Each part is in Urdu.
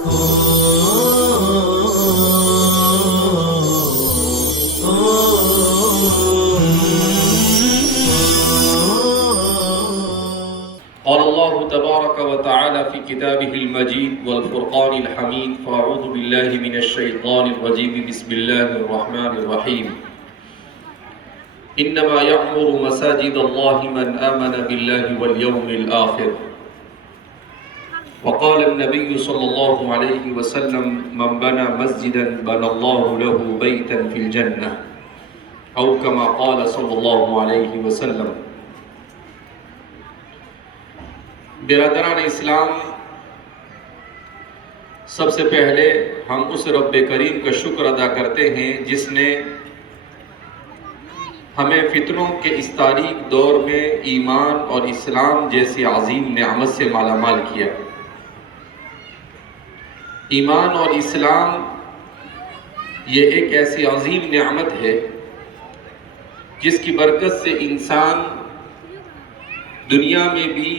قال الله تبارك وتعالى في كتابه المجيد والفرقان الحميد فأعوذ بالله من الشيطان الرجيم بسم الله الرحمن الرحيم إنما يعمر مساجد الله من آمن بالله واليوم الآخر وقال النبي صلى الله عليه وسلم من بنى مسجدا بنى الله له بيتا في الجنة أو كما قال صلى الله عليه وسلم۔ برادران اسلام، سب سے پہلے ہم اس رب کریم کا شکر ادا کرتے ہیں جس نے ہمیں فتنوں کے اس تاریک دور میں ایمان اور اسلام جیسی عظیم نعمت سے مالا مال کیا۔ ایمان اور اسلام یہ ایک ایسی عظیم نعمت ہے جس کی برکت سے انسان دنیا میں بھی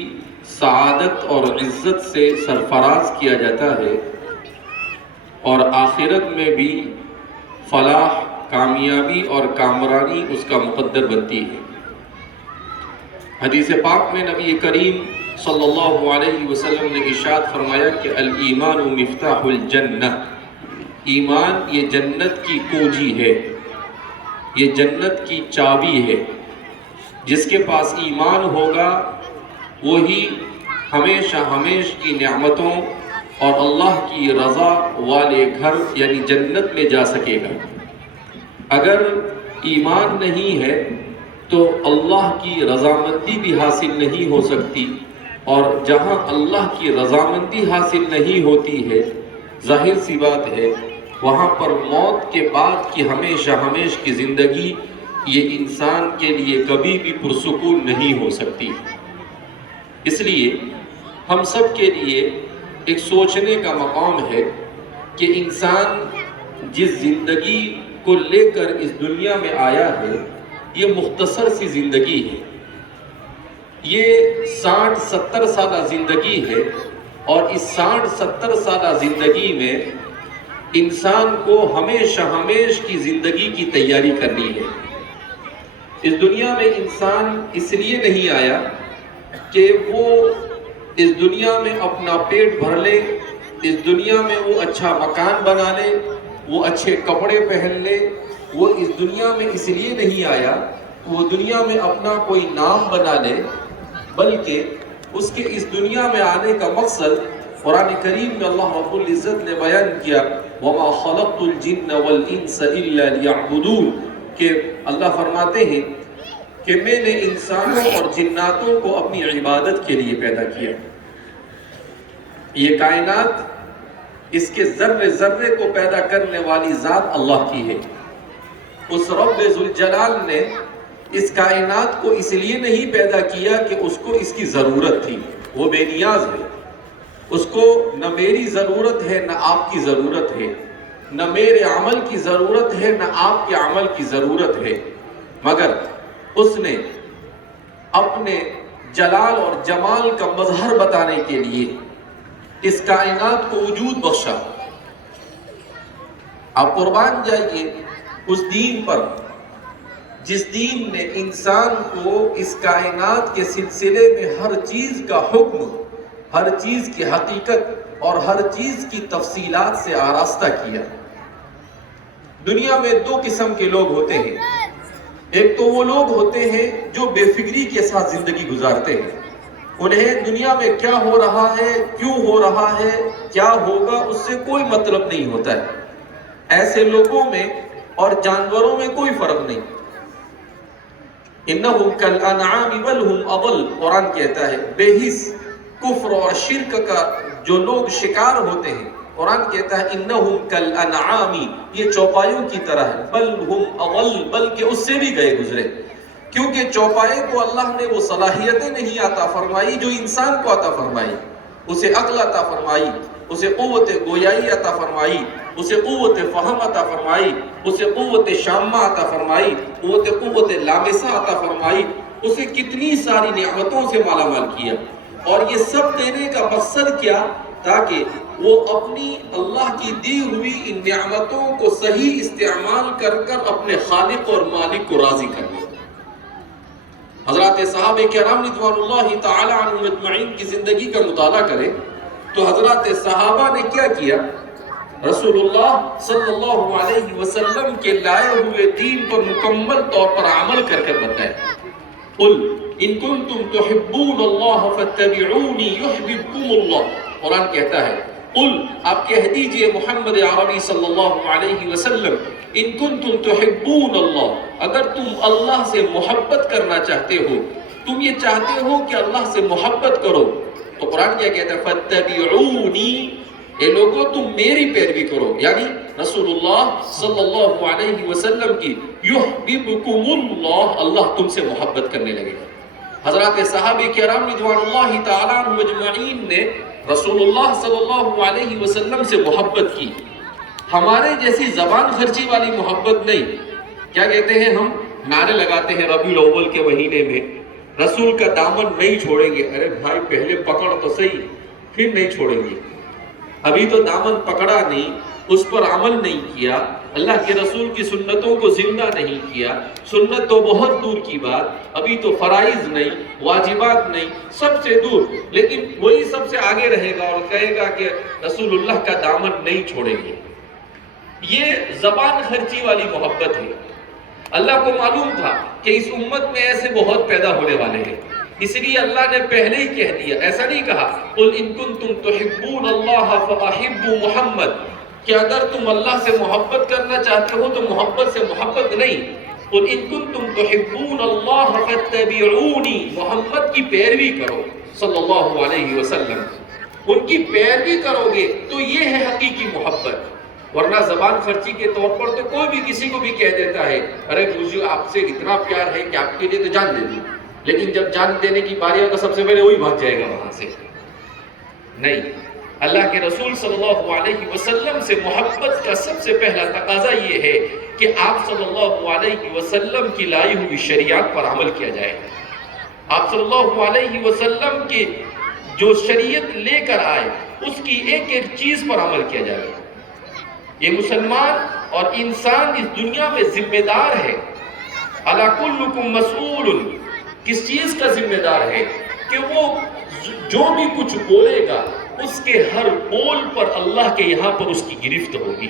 سعادت اور عزت سے سرفراز کیا جاتا ہے اور آخرت میں بھی فلاح، کامیابی اور کامرانی اس کا مقدر بنتی ہے۔ حدیث پاک میں نبی کریم صلی اللہ علیہ وسلم نے ارشاد فرمایا کہ الایمان مفتاح الجنہ، ایمان یہ جنت کی کنجی ہے، یہ جنت کی چابی ہے۔ جس کے پاس ایمان ہوگا وہی ہمیشہ کی نعمتوں اور اللہ کی رضا والے گھر یعنی جنت میں جا سکے گا۔ اگر ایمان نہیں ہے تو اللہ کی رضامندی بھی حاصل نہیں ہو سکتی، اور جہاں اللہ کی رضامندی حاصل نہیں ہوتی ہے، ظاہر سی بات ہے وہاں پر موت کے بعد کی ہمیشہ کی زندگی یہ انسان کے لیے کبھی بھی پرسکون نہیں ہو سکتی۔ اس لیے ہم سب کے لیے ایک سوچنے کا مقام ہے کہ انسان جس زندگی کو لے کر اس دنیا میں آیا ہے یہ مختصر سی زندگی ہے، یہ 60-70 سالہ زندگی ہے، اور اس 60-70 سالہ زندگی میں انسان کو ہمیشہ کی زندگی کی تیاری کرنی ہے۔ اس دنیا میں انسان اس لیے نہیں آیا کہ وہ اس دنیا میں اپنا پیٹ بھر لے، اس دنیا میں وہ اچھا مکان بنا لے، وہ اچھے کپڑے پہن لے۔ وہ اس دنیا میں اس لیے نہیں آیا کہ وہ دنیا میں اپنا کوئی نام بنا لے، بلکہ اس کے اس دنیا میں آنے کا مقصد قرآن کریم میں اللہ رب العزت نے بیان کیا وَمَا خَلَقْتُ الْجِنَّ وَالْإِنسَ إِلَّا لِيَعْبُدُونَ، کہ اللہ فرماتے ہیں کہ میں نے انسانوں اور جناتوں کو اپنی عبادت کے لیے پیدا کیا۔ یہ کائنات، اس کے ذرے ذرے کو پیدا کرنے والی ذات اللہ کی ہے۔ اس رب ذوالجلال نے اس کائنات کو اس لیے نہیں پیدا کیا کہ اس کو اس کی ضرورت تھی، وہ بے نیاز ہے، اس کو نہ میری ضرورت ہے نہ آپ کی ضرورت ہے، نہ میرے عمل کی ضرورت ہے نہ آپ کے عمل کی ضرورت ہے، مگر اس نے اپنے جلال اور جمال کا مظہر بتانے کے لیے اس کائنات کو وجود بخشا۔ آپ قربان جائیے اس دین پر جس دین نے انسان کو اس کائنات کے سلسلے میں ہر چیز کا حکم، ہر چیز کی حقیقت اور ہر چیز کی تفصیلات سے آراستہ کیا۔ دنیا میں دو قسم کے لوگ ہوتے ہیں، ایک تو وہ لوگ ہوتے ہیں جو بے فکری کے ساتھ زندگی گزارتے ہیں، انہیں دنیا میں کیا ہو رہا ہے، کیوں ہو رہا ہے، کیا ہوگا اس سے کوئی مطلب نہیں ہوتا ہے۔ ایسے لوگوں میں اور جانوروں میں کوئی فرق نہیں۔ انہم کالانعام بل ہم اضل، قرآن کہتا ہے بے حس کفر اور شرک کا جو لوگ شکار ہوتے ہیں، قرآن کہتا ہے انہم کالانعام، یہ چوپایوں کی طرح ہے، بل ہم اضل، بلکہ اس سے بھی گئے گزرے، کیونکہ چوپائے کو اللہ نے وہ صلاحیتیں نہیں عطا فرمائی جو انسان کو عطا فرمائی، اسے عقل عطا فرمائی، اسے قوت گویائی عطا فرمائی، اسے قوت فہم عطا فرمائی، اسے قوت شامہ عطا فرمائی، قوت لامسہ عطا فرمائی، اسے کتنی ساری نعمتوں سے مالا مال کیا، اور یہ سب دینے کا مقصد کیا؟ تاکہ وہ اپنی اللہ کی دی ہوئی ان نعمتوں کو صحیح استعمال کر کر اپنے خالق اور مالک کو راضی کر لے۔ حضرات صحابہ کرام رضوان اللہ تعالی عنہم اجمعین کی زندگی کا مطالعہ کریں تو حضرات صحابہ نے کیا کیا؟ رسول اللہ صلی اللہ علیہ وسلم کے لائے ہوئے دین پر مکمل طور پر عمل کر کر بتایا۔ قل ان کنتم تحبون اللہ فاتبعونی یحببکم اللہ، قرآن کہتا ہے قل آپ کہہ دیجئے محمد عربی صلی اللہ علیہ وسلم ان کنتم تحبون اللہ، اگر تم اللہ سے محبت کرنا چاہتے ہو، تم یہ چاہتے ہو کہ اللہ سے محبت کرو، تو قرآن کیا کہتا ہے فاتبعونی، اے لوگوں تم میری پیروی کرو، یعنی رسول اللہ صلی اللہ علیہ وسلم کی، یحببکم اللہ، اللہ تم سے محبت کرنے لگے گا۔ حضرات صحابہ کرام رضوان اللہ تعالیٰ عنہم اجمعین نے رسول اللہ صلی اللہ علیہ وسلم سے محبت کی، ہمارے جیسی زبان خرچی والی محبت نہیں۔ کیا کہتے ہیں ہم؟ نعرے لگاتے ہیں ربیع الاول کے مہینے میں رسول کا دامن نہیں چھوڑیں گے۔ ارے بھائی پہلے پکڑ تو صحیح، پھر نہیں چھوڑیں گے۔ ابھی تو دامن پکڑا نہیں، اس پر عمل نہیں کیا، اللہ کے رسول کی سنتوں کو زندہ نہیں کیا، سنت تو بہت دور کی بات، ابھی تو فرائض نہیں، واجبات نہیں، سب سے دور، لیکن وہی سب سے آگے رہے گا اور کہے گا کہ رسول اللہ کا دامن نہیں چھوڑیں گے۔ یہ زبان خرچی والی محبت ہے۔ اللہ کو معلوم تھا کہ اس امت میں ایسے بہت پیدا ہونے والے ہیں، اس لیے اللہ نے پہلے ہی کہہ دیا، ایسا نہیں کہا قل ان کنتم تحبون اللہ فاحبوا محمد، کہ اگر تم اللہ سے محبت کرنا چاہتے ہو تو محبت سے محبت نہیں، قل ان کنتم تحبون اللہ فاتبعونی، محمد کی پیروی کرو صلی اللہ علیہ وسلم، ان کی پیروی کرو گے تو یہ ہے حقیقی محبت۔ ورنہ زبان خرچی کے طور پر تو کوئی بھی کسی کو بھی کہہ دیتا ہے ارے مجھے آپ سے اتنا پیار ہے کہ آپ کے لیے تو جان دے دوں، لیکن جب جان دینے کی باری ہوگا سب سے پہلے وہی بھاگ جائے گا وہاں سے۔ نہیں، اللہ کے رسول صلی اللہ علیہ وسلم سے محبت کا سب سے پہلا تقاضا یہ ہے کہ آپ صلی اللہ علیہ وسلم کی لائی ہوئی شریعت پر عمل کیا جائے۔ آپ صلی اللہ علیہ وسلم کی جو شریعت لے کر آئے اس کی ایک ایک چیز پر عمل کیا جائے۔ یہ مسلمان اور انسان اس دنیا میں ذمہ دار ہے۔ الا کلکم مسئول، کس چیز کا ذمہ دار ہے؟ کہ وہ جو بھی کچھ بولے گا اس کے ہر بول پر اللہ کے یہاں پر اس کی گرفت ہوگی،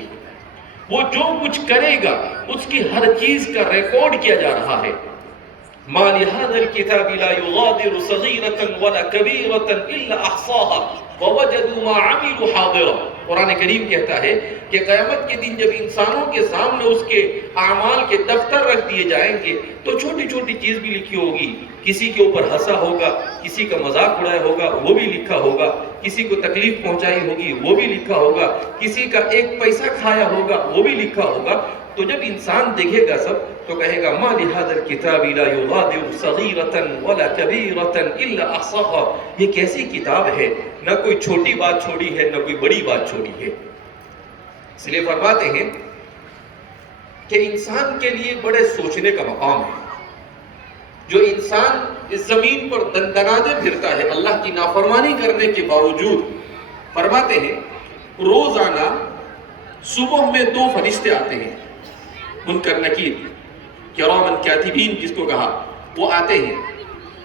وہ جو کچھ کرے گا اس کی ہر چیز کا ریکارڈ کیا جا رہا ہے۔ ما لهذا الكتاب لا يغادر صغيرة ولا كبيرة إلا أحصاها ووجدوا ما عملوا حاضرا۔ قرآن کریم کہتا ہے کہ قیامت کے دن جب انسانوں کے سامنے اس کے اعمال کے دفتر رکھ دیے جائیں گے تو چھوٹی چھوٹی چیز بھی لکھی ہوگی، کسی کے اوپر ہنسا ہوگا، کسی کا مذاق اڑایا ہوگا وہ بھی لکھا ہوگا، کسی کو تکلیف پہنچائی ہوگی وہ بھی لکھا ہوگا، کسی کا ایک پیسہ کھایا ہوگا وہ بھی لکھا ہوگا۔ تو جب انسان دیکھے گا سب تو کہے گا ما لهذا الكتاب لا يغادر صغيرة ولا كبيرة إلا أحصاها، یہ کیسی کتاب ہے، نہ کوئی چھوٹی بات چھوڑی ہے نہ کوئی بڑی بات چھوڑی ہے۔ اس لیے فرماتے ہیں کہ انسان کے لیے بڑے سوچنے کا مقام ہے۔ جو انسان اس زمین پر دندناتے پھرتا ہے اللہ کی نافرمانی کرنے کے باوجود، فرماتے ہیں روزانہ صبح میں 2 فرشتے آتے ہیں، منکر نکیر، کرامن کاتبین جس کو کہا، وہ آتے ہیں،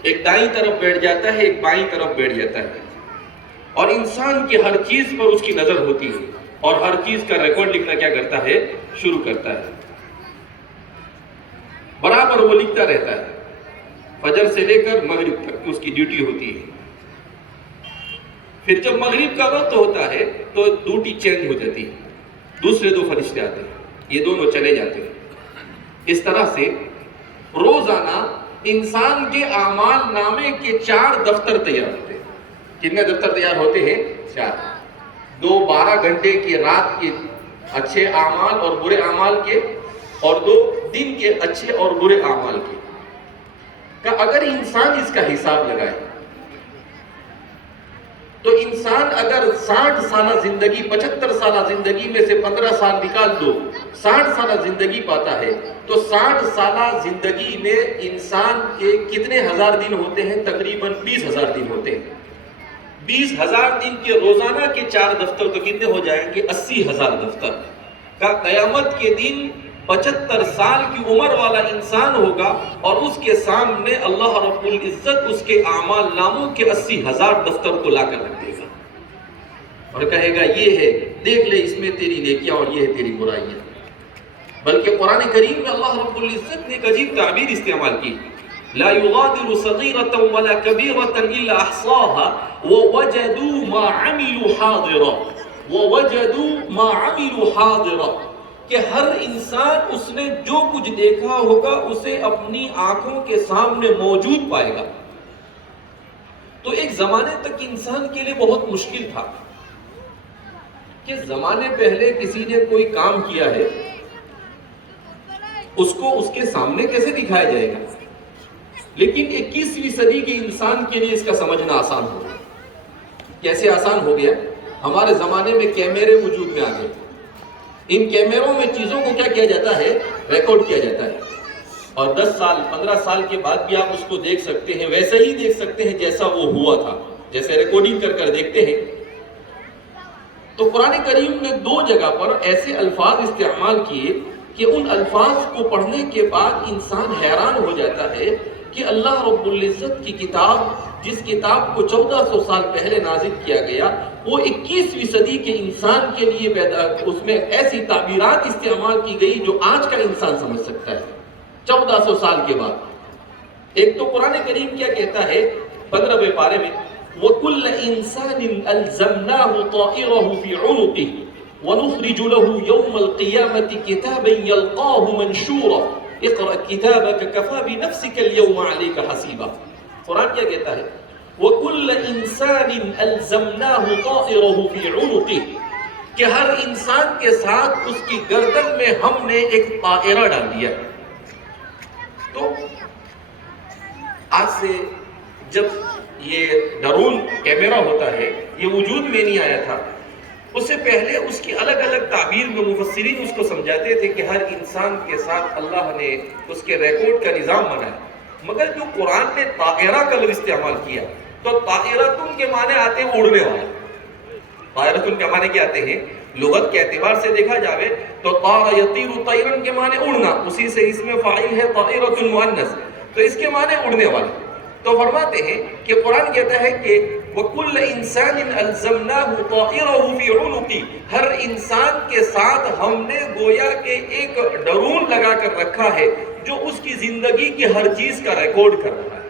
ایک دائیں طرف بیٹھ جاتا ہے ایک بائیں طرف بیٹھ جاتا ہے، اور انسان کی ہر چیز پر اس کی نظر ہوتی ہے اور ہر چیز کا ریکارڈ لکھنا کیا کرتا ہے؟ شروع کرتا ہے۔ برابر وہ لکھتا رہتا ہے، فجر سے لے کر مغرب تک اس کی ڈیوٹی ہوتی ہے۔ پھر جب مغرب کا وقت ہوتا ہے تو ڈیوٹی چینج ہو جاتی ہے، دوسرے 2 فرشتے آتے ہیں، یہ دونوں چلے جاتے ہیں۔ اس طرح سے روزانہ انسان کے اعمال نامے کے 4 دفتر تیار ہوتے ہیں۔ کتنے دفتر تیار ہوتے ہیں؟ 4۔ 2 12 گھنٹے کی رات کے اچھے اعمال اور برے اعمال کے، اور 2 دن کے اچھے اور برے اعمال کے۔ کہ اگر انسان اس کا حساب لگائے تو انسان اگر 60 سالہ زندگی 75 سالہ زندگی میں سے 15 سال نکال دو 60 سالہ زندگی پاتا ہے، تو 60 سالہ زندگی میں انسان کے کتنے ہزار دن ہوتے ہیں؟ تقریباً 20,000 دن ہوتے ہیں۔ 20,000 دن کے روزانہ کے 4 دفتر تو کتنے ہو جائیں گے؟ 80,000 دفتر کا قیامت کے دن 75 سال کی عمر والا انسان ہوگا اور اس کے سامنے اللہ رب العزت اس کے اعمال ناموں کے 80,000 دفتر کو لا کر رکھ دے گا اور کہے گا یہ ہے، دیکھ لے اس میں تیری نیکیاں اور یہ ہے تیری برائیاں۔ بلکہ قرآن کریم میں اللہ رب العزت نے ایک عجیب تعبیر استعمال کی، لا يغادر صغيرة ولا كبيرة إلا أحصاها ووجدوا ما عملوا حاضرا ووجدوا ما عملوا حاضرا، کہ ہر انسان اس نے جو کچھ دیکھا ہوگا اسے اپنی آنکھوں کے سامنے موجود پائے گا۔ تو ایک زمانے تک انسان کے لیے بہت مشکل تھا کہ زمانے پہلے کسی نے کوئی کام کیا ہے اس کو اس کے سامنے کیسے دکھایا جائے گا، لیکن 21ویں صدی کے انسان کے لیے اس کا سمجھنا آسان ہو گیا۔ کیسے آسان ہو گیا؟ ہمارے زمانے میں کیمرے وجود میں آ گئے، ان کیمروں میں چیزوں کو کیا کیا جاتا ہے؟ ریکارڈ کیا جاتا ہے، اور 10 سال 15 سال کے بعد بھی آپ اس کو دیکھ سکتے ہیں، ویسے ہی دیکھ سکتے ہیں جیسا وہ ہوا تھا، جیسے ریکارڈنگ کر کر دیکھتے ہیں۔ تو قرآن کریم نے 2 جگہ پر ایسے الفاظ استعمال کیے کہ ان الفاظ کو پڑھنے کے بعد انسان حیران ہو جاتا ہے کہ اللہ رب العزت کی کتاب، جس کتاب کو 1400 سال پہلے نازل کیا گیا، وہ 21ویں صدی کے انسان کے لیے اس میں ایسی تعبیرات استعمال کی گئی جو آج کا انسان سمجھ سکتا ہے 1400 سال کے بعد۔ ایک تو قرآن کریم کیا کہتا ہے 15ویں پارے میں، وَكُلَّ إِنسَانٍ أَلْزَمْنَاهُ طَائِرَهُ فِي عُنُقِهِ وَنُخْرِجُ لَهُ يَوْمَ الْقِيَامَةِ كِتَابًا يَلْقَاهُ مَنْشُورًا اقرأ كتابك كفى بنفسك اليوم عليك حسيبا۔ قرآن کیا کہتا ہے؟ وَكُلَّ إِنسَانٍ أَلْزَمْنَاهُ طَائِرَهُ فِي عُنُقِهِ، کہ ہر انسان کے ساتھ اس کی گردن میں ہم نے ایک طائرہ ڈال دیا۔ تو آج سے جب یہ ڈرون کیمرہ ہوتا ہے یہ وجود میں نہیں آیا تھا، اس سے پہلے اس کی الگ الگ تعبیر میں مفسرین اس کو سمجھاتے تھے کہ ہر انسان کے ساتھ اللہ نے اس کے ریکارڈ کا نظام بنایا، مگر جو قرآن نے طائرہ کا لفظ استعمال کیا تو طائرۃن کے معنی آتے ہیں اڑنے والا۔ طائرۃن کے معنی کیا آتے ہیں؟ لغت کے اعتبار سے دیکھا جاوے تو طار یطیر طیرن کے معنی اڑنا، اسی سے اس میں فاعل ہے طائرۃ المؤنث، تو اس کے معنی اڑنے والا۔ تو فرماتے ہیں کہ قرآن کہتا ہے کہ وَكُلَّ إِنسَانٍ أَلْزَمْنَاهُ طَائِرَهُ فِي عُنُقِهِ، ہر انسان کے ساتھ ہم نے گویا کہ ایک ڈرون لگا کر رکھا ہے جو اس کی زندگی کی ہر چیز کا ریکارڈ کر رہا ہے۔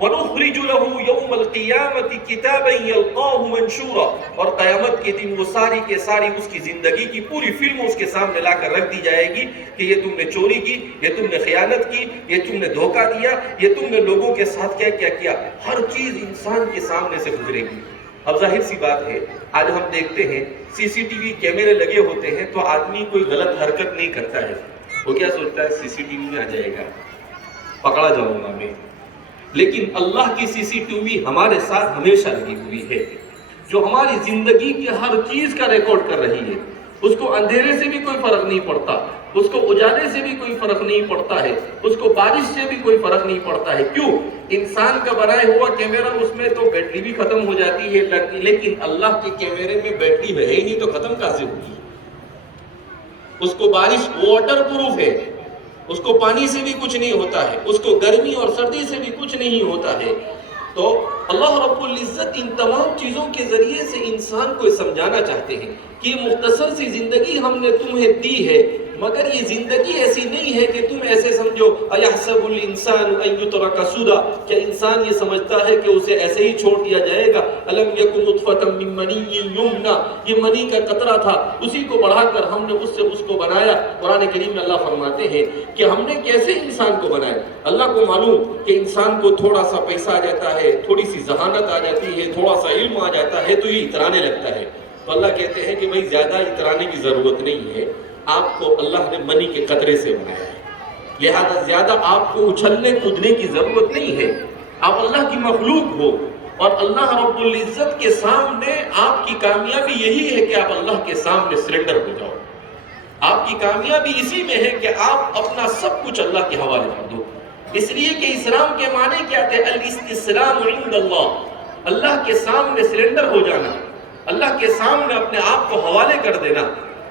وَنُخْرِجُ لَهُ يَوْمَ الْقِيَامَةِ كِتَابًا يَلْقَاهُ مَنْشُورًا، اور قیامت کے دن وہ ساری کے ساری اس کی زندگی کی پوری فلم اس کے سامنے لا کر رکھ دی جائے گی کہ یہ تم نے چوری کی، یہ تم نے خیانت کی، یہ تم نے دھوکہ دیا، یہ تم نے لوگوں کے ساتھ کیا کیا کیا، ہر چیز انسان کے سامنے سے گزرے گی۔ اب ظاہر سی بات ہے آج ہم دیکھتے ہیں CCTV کیمرے لگے ہوتے ہیں تو آدمی کوئی غلط حرکت نہیں کرتا ہے، وہ کیا سوچتا ہے CCTV میں آ جائے گا، پکڑا جاؤں گا میں۔ لیکن اللہ کی CCTV ہمارے ساتھ ہمیشہ لگی ہوئی ہے، جو ہماری زندگی کی ہر چیز کا ریکارڈ کر رہی ہے۔ اس کو اندھیرے سے بھی کوئی فرق نہیں پڑتا، اس کو اجالے سے بھی کوئی فرق نہیں پڑتا ہے، اس کو بارش سے بھی کوئی فرق نہیں پڑتا ہے۔ کیوں؟ انسان کا بنایا ہوا کیمرہ، اس میں تو بیٹری بھی ختم ہو جاتی ہے، لیکن اللہ کے کیمرے میں بیٹری ہے ہی نہیں تو ختم کہاں سے ہوگی؟ اس کو بارش واٹر پروف ہے، اس کو پانی سے بھی کچھ نہیں ہوتا ہے، اس کو گرمی اور سردی سے بھی کچھ نہیں ہوتا ہے۔ تو اللہ رب العزت ان تمام چیزوں کے ذریعے سے انسان کو سمجھانا چاہتے ہیں کہ مختصر سی زندگی ہم نے تمہیں دی ہے، مگر یہ زندگی ایسی نہیں ہے کہ تم ایسے سمجھو اَيَحْسَبُ الْإِنسَانُ أَن يُتْرَكَ سُدًى، کہ انسان یہ سمجھتا ہے کہ اسے ایسے ہی چھوڑ دیا جائے گا۔ أَلَمْ يَكُنْ نُطْفَةً مِّن مَّنِيٍّ يُمْنَىٰ، یہ منی کا قطرہ تھا، اسی کو بڑھا کر ہم نے اس سے اس کو بنایا۔ قرآن کریم میں اللہ فرماتے ہیں کہ ہم نے کیسے انسان کو بنایا۔ اللہ کو معلوم کہ انسان کو تھوڑا سا پیسہ آ جاتا ہے، تھوڑی سی ذہانت آ جاتی ہے، تھوڑا سا علم آ جاتا ہے تو یہ اترانے لگتا ہے۔ تو اللہ کہتے ہیں کہ بھائی زیادہ اترانے کی ضرورت نہیں ہے، آپ کو اللہ نے منی کے قطرے سے بنایا ہے، لہذا زیادہ آپ کو اچھلنے کودنے کی ضرورت نہیں ہے۔ آپ اللہ کی مخلوق ہو اور اللہ رب العزت کے سامنے آپ کی کامیابی یہی ہے کہ آپ اللہ کے سامنے سرنڈر ہو جاؤ۔ آپ کی کامیابی اسی میں ہے کہ آپ اپنا سب کچھ اللہ کے حوالے کر دو۔ اس لیے کہ اسلام کے معنی کیا تھے؟ الاستسلام عند اللہ، اللہ کے سامنے سرنڈر ہو جانا، اللہ کے سامنے اپنے آپ کو حوالے کر دینا۔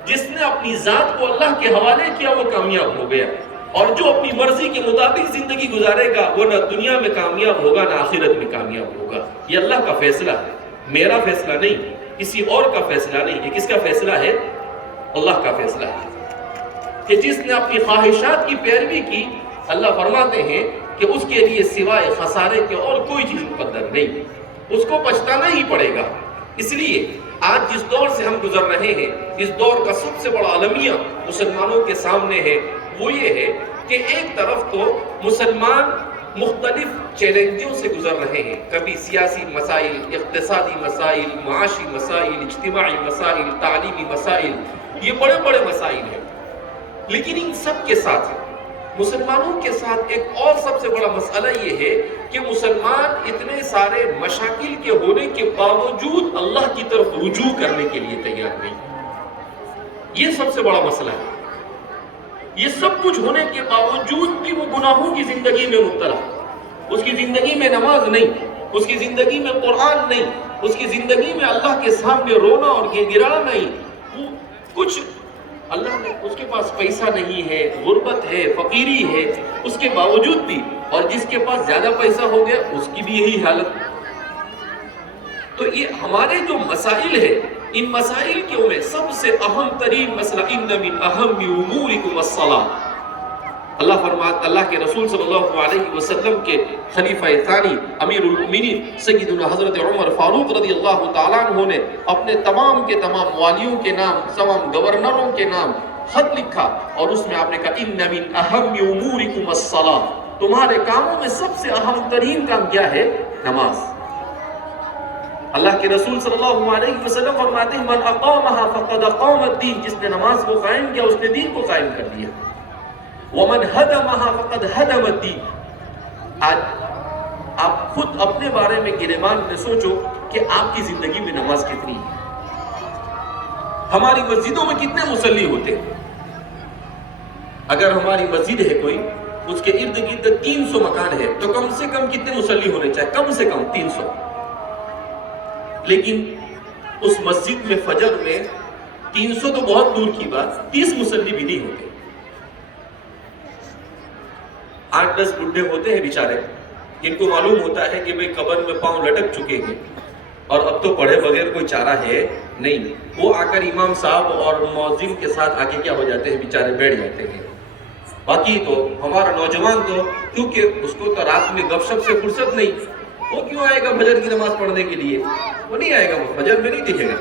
جس نے اپنی ذات کو اللہ کے حوالے کیا وہ کامیاب ہو گیا، اور جو اپنی مرضی کے مطابق زندگی گزارے گا وہ نہ دنیا میں کامیاب ہوگا نہ آخرت میں کامیاب ہوگا۔ یہ اللہ کا فیصلہ ہے، میرا فیصلہ نہیں، کسی اور کا فیصلہ نہیں۔ یہ کس کا فیصلہ ہے؟ اللہ کا فیصلہ ہے کہ جس نے اپنی خواہشات کی پیروی کی، اللہ فرماتے ہیں کہ اس کے لیے سوائے خسارے کے اور کوئی چیز مقدر نہیں، اس کو پچھتانا ہی پڑے گا۔ اس لیے آج جس دور سے ہم گزر رہے ہیں، اس دور کا سب سے بڑا المیہ مسلمانوں کے سامنے ہے، وہ یہ ہے کہ ایک طرف تو مسلمان مختلف چیلنجوں سے گزر رہے ہیں، کبھی سیاسی مسائل، اقتصادی مسائل، معاشی مسائل، اجتماعی مسائل، تعلیمی مسائل، یہ بڑے بڑے مسائل ہیں۔ لیکن ان سب کے ساتھ مسلمانوں کے ساتھ ایک اور سب سے بڑا مسئلہ یہ ہے کہ مسلمان اتنے سارے مشاکل کے ہونے کے باوجود اللہ کی طرف رجوع کرنے کے لیے تیار نہیں۔ یہ سب سے بڑا مسئلہ ہے۔ یہ سب کچھ ہونے کے باوجود بھی وہ گناہوں کی زندگی میں مبتلا، اس کی زندگی میں نماز نہیں، اس کی زندگی میں قرآن نہیں، اس کی زندگی میں اللہ کے سامنے رونا اور گڑگڑانا نہیں، کچھ اللہ نے، اس کے پاس پیسہ نہیں ہے، غربت ہے، فقیری ہے، اس کے باوجود بھی، اور جس کے پاس زیادہ پیسہ ہو گیا اس کی بھی یہی حالت۔ تو یہ ہمارے جو مسائل ہیں، ان مسائل کے میں سب سے اہم ترین مسئلہ ان من اہم امورکم الصلاۃ۔ اللہ فرماتا، اللہ کے رسول صلی اللہ علیہ وسلم کے خلیفہ ثانی امیر المؤمنین سیدنا حضرت عمر فاروق رضی اللہ تعالیٰ عنہ نے اپنے تمام کے تمام والیوں کے نام، تمام گورنروں کے نام خط لکھا، اور اس میں آپ نے کہا ان من اہم امورکم الصلاۃ، تمہارے کاموں میں سب سے اہم ترین کام کیا ہے؟ نماز۔ اللہ کے رسول صلی اللہ علیہ وسلم فرماتے ہیں من اقامها فقد اقام الدین، جس نے نماز کو قائم کیا اس نے دین کو قائم کر دیا۔ ومن هدمها فقد هدم الدین۔ آج آپ خود اپنے بارے میں گریبان میں سوچو کہ آپ کی زندگی میں نماز کتنی ہے؟ ہماری مسجدوں میں کتنے مصلی ہوتے ہیں؟ اگر ہماری مسجد ہے کوئی، اس کے ارد گرد 300 مکان ہے، تو کم سے کم کتنے مصلی ہونے چاہیے؟ کم سے کم 300۔ لیکن اس مسجد میں فجر میں 300 تو بہت دور کی بات، 30 مصلی بھی نہیں ہوتے۔ 8-10 بڈھے ہوتے ہیں بیچارے، جن کو معلوم ہوتا ہے کہ بھئی قبر میں پاؤں لٹک چکے ہیں اور اب تو پڑھے بغیر کوئی چارہ ہے نہیں، وہ آ کر امام صاحب اور مؤذن کے ساتھ آگے کیا ہو جاتے ہیں؟ بیچارے بیٹھ جاتے ہیں۔ باقی تو ہمارا نوجوان تو کیونکہ اس کو تو رات میں گپ شپ سے فرصت نہیں، وہ کیوں آئے گا فجر کی نماز پڑھنے کے لیے؟ وہ نہیں آئے گا، وہ فجر میں نہیں دکھے گا۔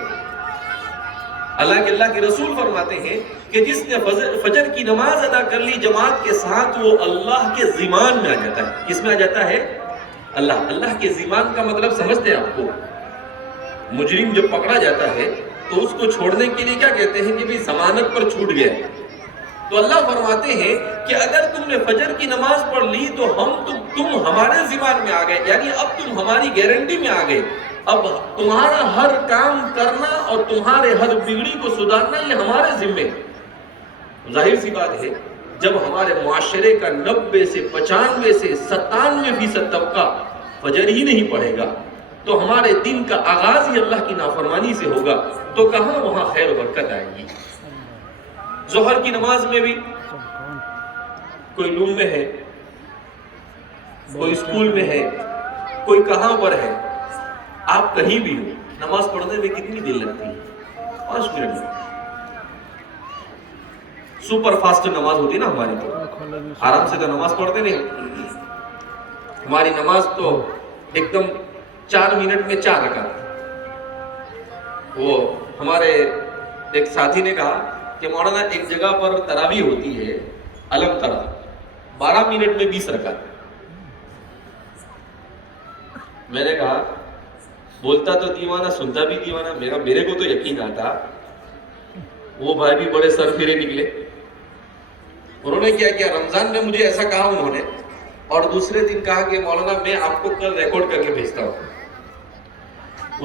اللہ کے رسول فرماتے ہیں کہ جس نے فجر کی نماز ادا کر لی جماعت کے ساتھ، وہ اللہ کے ذمان میں آ جاتا ہے۔ کس میں آ جاتا ہے؟ اللہ کے ذمان کا مطلب سمجھتے ہیں آپ کو؟ مجرم جب پکڑا جاتا ہے تو اس کو چھوڑنے کے لیے کیا کہتے ہیں کہ بھی ضمانت پر چھوٹ گیا۔ تو اللہ فرماتے ہیں کہ اگر تم نے فجر کی نماز پڑھ لی تو تم ہمارے ذمان میں آ گئے، یعنی اب تم ہماری گارنٹی میں آ گئے۔ اب تمہارا ہر کام کرنا اور تمہارے ہر بگڑی کو سدھارنا یہ ہمارے ذمے۔ ظاہر سی بات ہے، جب ہمارے معاشرے کا 90 سے 95 سے 97% طبقہ فجر ہی نہیں پڑھے گا، تو ہمارے دن کا آغاز ہی اللہ کی نافرمانی سے ہوگا، تو کہاں وہاں خیر و برکت آئے گی؟ ظہر کی نماز میں بھی کوئی روم میں ہے، کوئی اسکول میں ہے، کوئی کہاں پر ہے، آپ کہیں بھی ہو، نماز پڑھنے میں کتنی دیر لگتی ہے؟ 5 منٹ میں۔ سپر فاسٹ نماز ہوتی نا ہماری، تو آرام سے تو نماز پڑھتے نہیں۔ ہماری نماز تو ایک دم 4 منٹ میں 4 رکعت۔ وہ ہمارے ایک ساتھی نے کہا کہ مولانا ایک جگہ پر تراویح ہوتی ہے علم ترا، 12 منٹ میں 20 رکعت۔ میں نے کہا بولتا تو دیوانہ، سنتا بھی دیوانہ، میرے کو تو یقین آتا۔ وہ بھائی بھی بڑے سر پھیرے نکلے۔ انہوں نے کیا کیا، رمضان میں مجھے ایسا کہا انہوں نے، اور دوسرے دن کہا کہ مولانا میں آپ کو کل ریکارڈ کر کے بھیجتا ہوں۔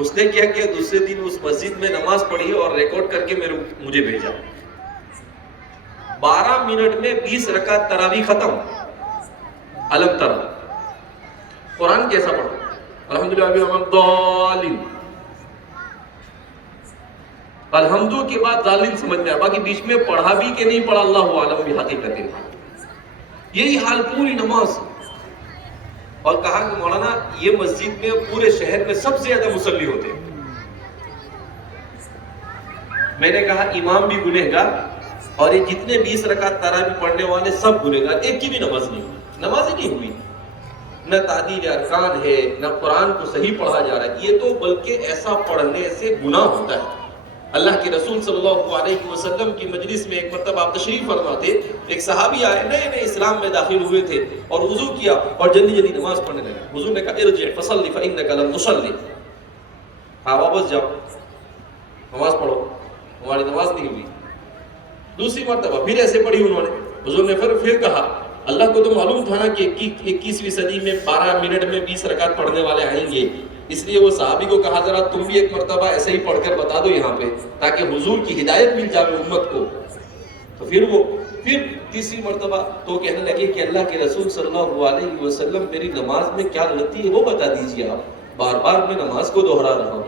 اس نے کیا کیا، دوسرے دن اس مسجد میں نماز پڑھی اور ریکارڈ کر کے مجھے بھیجا۔ 12 منٹ میں 20 رکعت تراویح ختم، علم ترا۔ قرآن کیسا پڑھا؟ الحمدللہ الحمدو کے بعد ظالم سمجھ میں آیا، باقی بیچ میں پڑھا بھی کہ نہیں پڑھا اللہ عالم بحقیقت ہے۔ یہی حال پوری نماز، اور کہا کہ مولانا یہ مسجد میں پورے شہر میں سب سے زیادہ مصلی ہوتے ہیں۔ میں نے کہا امام بھی گنہگار اور یہ جتنے 20 رکعت تراویح پڑھنے والے سب گنہگار، ایک کی بھی نماز نہیں ہوئی، نماز ہی نہیں ہوئی، نہ تعدیل ارکان ہے، نہ قرآن کو صحیح پڑھا جا رہا ہے۔ یہ تو بلکہ ایسا پڑھنے سے گناہ ہوتا ہے۔ اللہ کے رسول صلی اللہ علیہ وسلم کی مجلس میں ایک مرتبہ آپ تشریف فرما تھے، ایک صحابی آئے، نئے نئے اسلام میں داخل ہوئے تھے، اور وضو کیا اور جلدی جلدی نماز پڑھنے لگے۔ حضور نے کہا ارجع فصلی فإنک لم تصلی، ہاں واپس جاؤ نماز پڑھو، ہماری نماز نہیں ہوئی۔ دوسری مرتبہ پھر ایسے پڑھی انہوں نے، حضور نے پھر کہا اللہ کو تو معلوم تھا نا کہ 21ویں صدی میں 12 منٹ میں 20 رکعت پڑھنے والے آئیں گے، اس لیے وہ صحابی کو کہا ذرا تم بھی ایک مرتبہ ایسے ہی پڑھ کر بتا دو یہاں پہ، تاکہ حضور کی ہدایت مل جائے امت کو۔ تو پھر تیسری مرتبہ تو کہنے لگے کہ اللہ کے رسول صلی اللہ علیہ وسلم میری نماز میں کیا غلطی ہے وہ بتا دیجیے، آپ بار بار میں نماز کو دہرا رہا ہوں۔